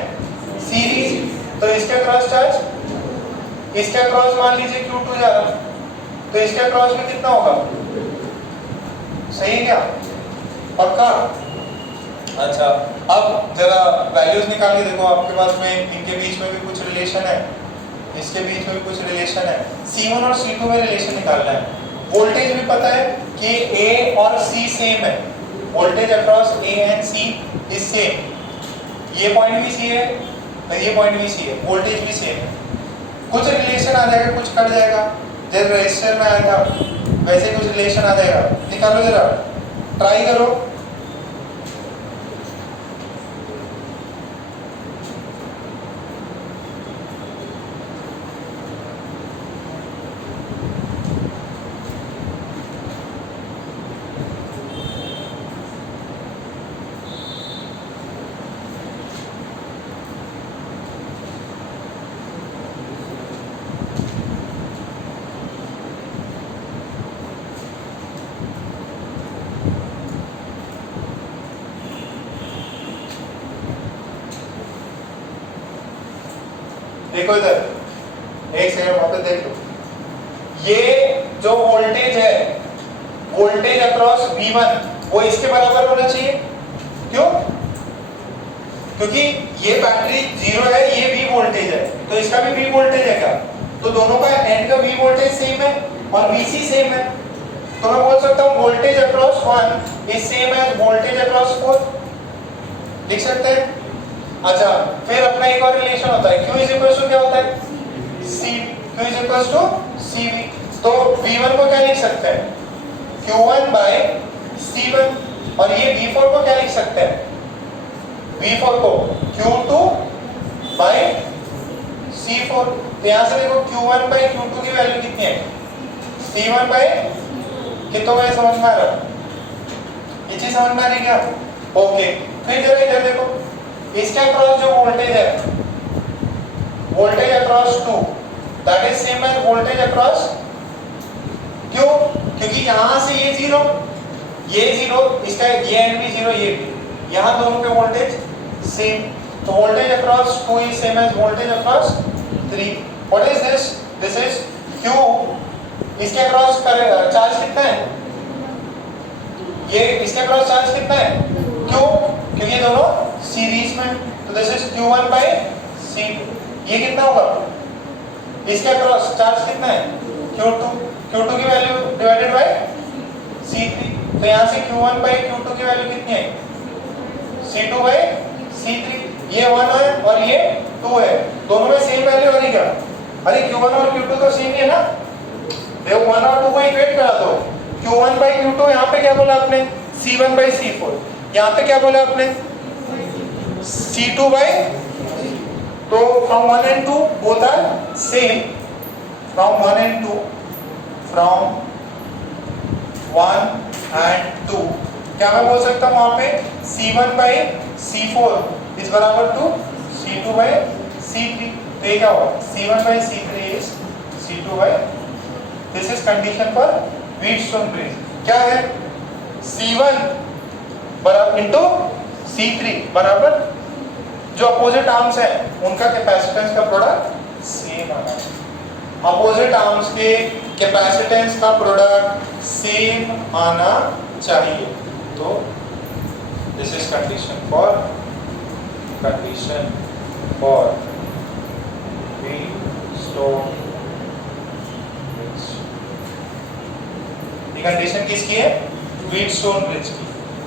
सीरीज, तो इसके क्रॉस चार्ज, इसके क्रॉस मान लीजिए Q2 जा रहा है, तो इसके क्रॉस में कितना होगा, सही है क्या, पक्का। अच्छा, अब जरा वैल्यूज निकाल के देखो, आपके पास में इनके बीच में भी कुछ रिलेशन है, इसके बीच में भी कुछ रिलेशन है, C1 और C2 में रिलेशन निकालना है। वोल्टेज भी पता है कि A और C सेम है, voltage across A and C is same, ये पॉइंट भी C है और ये पॉइंट भी C है, वोल्टेज भी सेम है। कुछ रिलेशन आ जाएगा, कुछ कट जाएगा, जैसे रजिस्टर में आया था वैसे कुछ रिलेशन आ जाएगा। निकालो जरा, ट्राई करो। देखो इधर, एक सेकंड वहां पे देख लो, ये जो वोल्टेज है, वोल्टेज अक्रॉस V1 वो इसके बराबर होना चाहिए, क्यों, क्योंकि ये बैटरी 0 है, ये V वोल्टेज है, तो इसका भी V वोल्टेज है क्या, तो दोनों का एंड का V वोल्टेज सेम है और VC सेम है, तो मैं बोल सकता हूँ voltage across 1 is same as voltage across 4, लिख सकते हैं। अच्छा, फिर अपना एक और रिलेशन होता है, Q इज इक्वल्स टू क्या होता है, C, Q is equals to CV, तो V1 को क्या लिख सकते हैं, Q1 बाय C1, और ये V4 को क्या लिख सकते हैं, V4 को Q2 बाय C4। तो यहाँ से देखो Q1 बाय Q2 की वैल्यू कितनी है, C1 बाय कितना है, समझ में आ रहा, ये चीज समझ में आ रही क्या, ओके। फिर जरा इधर देखो, इसके अक्रॉस जो वोल्टेज है, voltage across 2 that is same as voltage across, क्यों, क्योंकि यहां से ये 0, इसका ये एंड भी 0, ये भी, यहां दोनों के वोल्टेज सेम, तो voltage across 2 is same as voltage across 3। What is this, this is Q, इसके अक्रॉस चार्ज कितना है, ये इसके अक्रॉस चार्ज कितना है, क्यों, क्योंकि ये दोनों सीरीज में, तो this is Q1 bye C2, ये कितना होगा, इसके अक्रॉस चार्ज कितना है, Q2 की वैल्यू डिवाइडेड बाय C3, तो यहाँ से Q1 बाय Q2 की वैल्यू कितनी है, C2 बाय C3, ये 1 है और ये 2 है, दोनों में सेम वैल्यू आ रही क्या, अरे Q1 और Q2 तो सेम ही है ना, देखो 1 और 2 को इक्वेट करा दो, Q1 बाय Q2, यहाँ पे क्या बोला आपने, C1 बाय C4, यहाँ पे क्या बोला आपने, C2 बाय, तो from 1 and 2 both are same, from 1 and 2, from 1 and 2 क्या मैं बोल सकता हूँ वहां पे, C1 बाय C4 इज बराबर टू C2 बाय C3, तो ये क्या होगा, C1 by C3 is C2 by, this is condition for Wheatstone bridge, क्या है, C1 बराबर इंटू C3 बराबर, जो अपोजिट आर्म्स है उनका कैपेसिटेंस का प्रोडक्ट सेम आना है, अपोजिट आर्म्स के कैपेसिटेंस का प्रोडक्ट सेम आना चाहिए, तो this is condition for Wheatstone bridge. ये कंडीशन किसकी है, व्हीटस्टोन ब्रिज की,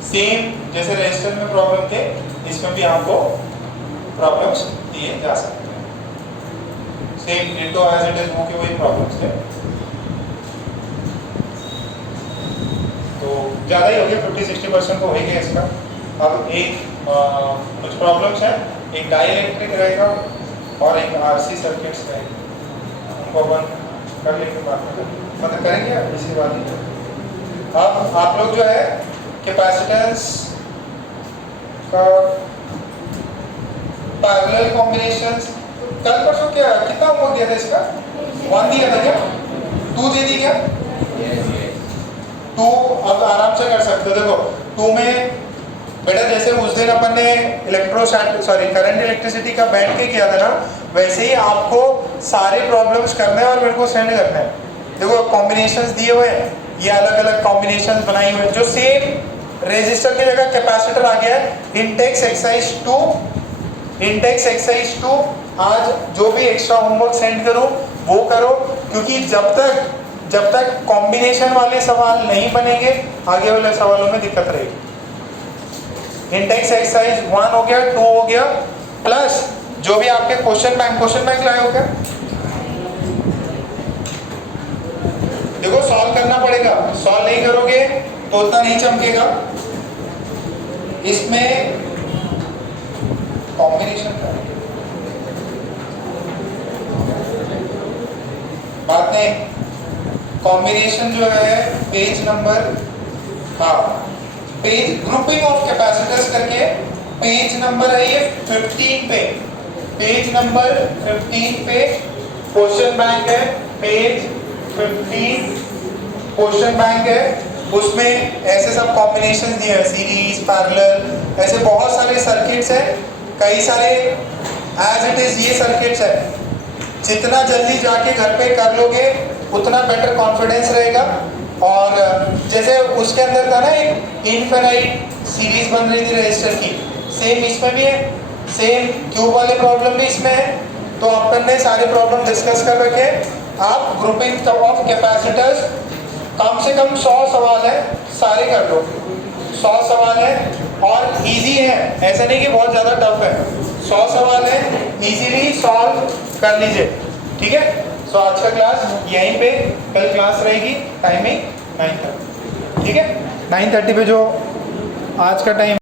सेम जैसे रेजिस्टर में प्रॉब्लम थे इसमें भी आपको प्रॉब्लम्स किए जा सकते हैं। Same ditto as it is वो के वही प्रॉब्लम्स थे। तो ज़्यादा ही हो गया, 50-60% को हो ही गया इसका। अब एक कुछ प्रॉब्लम्स हैं, एक डाइलेक्ट्रिक रहेगा और एक आरसी सर्किट्स रहेगा, उनको अपन कर लेंगे बाद में, मतलब करेंगे अब इसी बात ही। अब आप लोग जो है कैपेसिटेंस का पैरेलल कॉम्बिनेशंस कल परसों क्या कितना होमवर्क दिया था इसका? 1 दिया था क्या? 2 दे दी क्या? 2 अब आराम से कर सकते हो। देखो 2 में बेटा जैसे उस दिन अपन ने करंट इलेक्ट्रिसिटी का बैठ के किया था ना, वैसे ही आपको सारे प्रॉब्लम्स करने हैं और मेरे को सेंड करना है। देखो कॉम्बिनेशंस दिए हुए हैं, ये अलग अलग कॉम्बिनेशंस बनाई हुई है, जो सेम रेजिस्टर की जगह कैपेसिटर आ गया है। इंटेक्स एक्सरसाइज 2 आज जो भी एक्स्ट्रा होमवर्क सेंड करो वो करो, क्योंकि जब तक कॉम्बिनेशन वाले सवाल नहीं बनेंगे आगे वाले सवालों में दिक्कत रहेगी। इंटेक्स एक्सरसाइज 1 हो गया, 2 हो गया, प्लस जो भी आपके क्वेश्चन बैंक लाए हो क्या? देखो सॉल्व करना पड़ेगा, सॉल्व नहीं करोगे तो उतना नहीं चमकेगा। इसमें कॉम्बिनेशन का बात नहीं, कॉम्बिनेशन जो है page number, page grouping of capacitors करके पेज नंबर है ये 15 पे, पेज नंबर 15 पे क्वेश्चन बैंक है, पेज 15 क्वेश्चन बैंक है। उसमें ऐसे सब कॉम्बिनेशन दिए हैं, सीरीज, पैरेलल, ऐसे बहुत सारे सर्किट्स हैं, कई सारे एज इट इज ये सर्किट्स है। जितना जल्दी जाके घर पे कर लोगे उतना बेटर कॉन्फिडेंस रहेगा। और जैसे उसके अंदर था ना एक इनफिनाइट सीरीज बन रही थी रजिस्टर की, सेम इसमें भी है, सेम क्यूब वाले प्रॉब्लम भी इसमें है। तो अपन ने सारे प्रॉब्लम डिस्कस कर रखे। आप ग्रुपिंग ऑफ कैपेसिटर्स कम से कम 100 सवाल है, सारे कर लो। 100 सवाल है और इजी है, ऐसा नहीं कि बहुत ज़्यादा टफ है। 100 सवाल है, इजीली सॉल्व कर लीजिए, ठीक है। सो आज का क्लास यहीं पे, कल क्लास रहेगी टाइमिंग 9:30, ठीक है। 9:30 पे जो आज का टाइम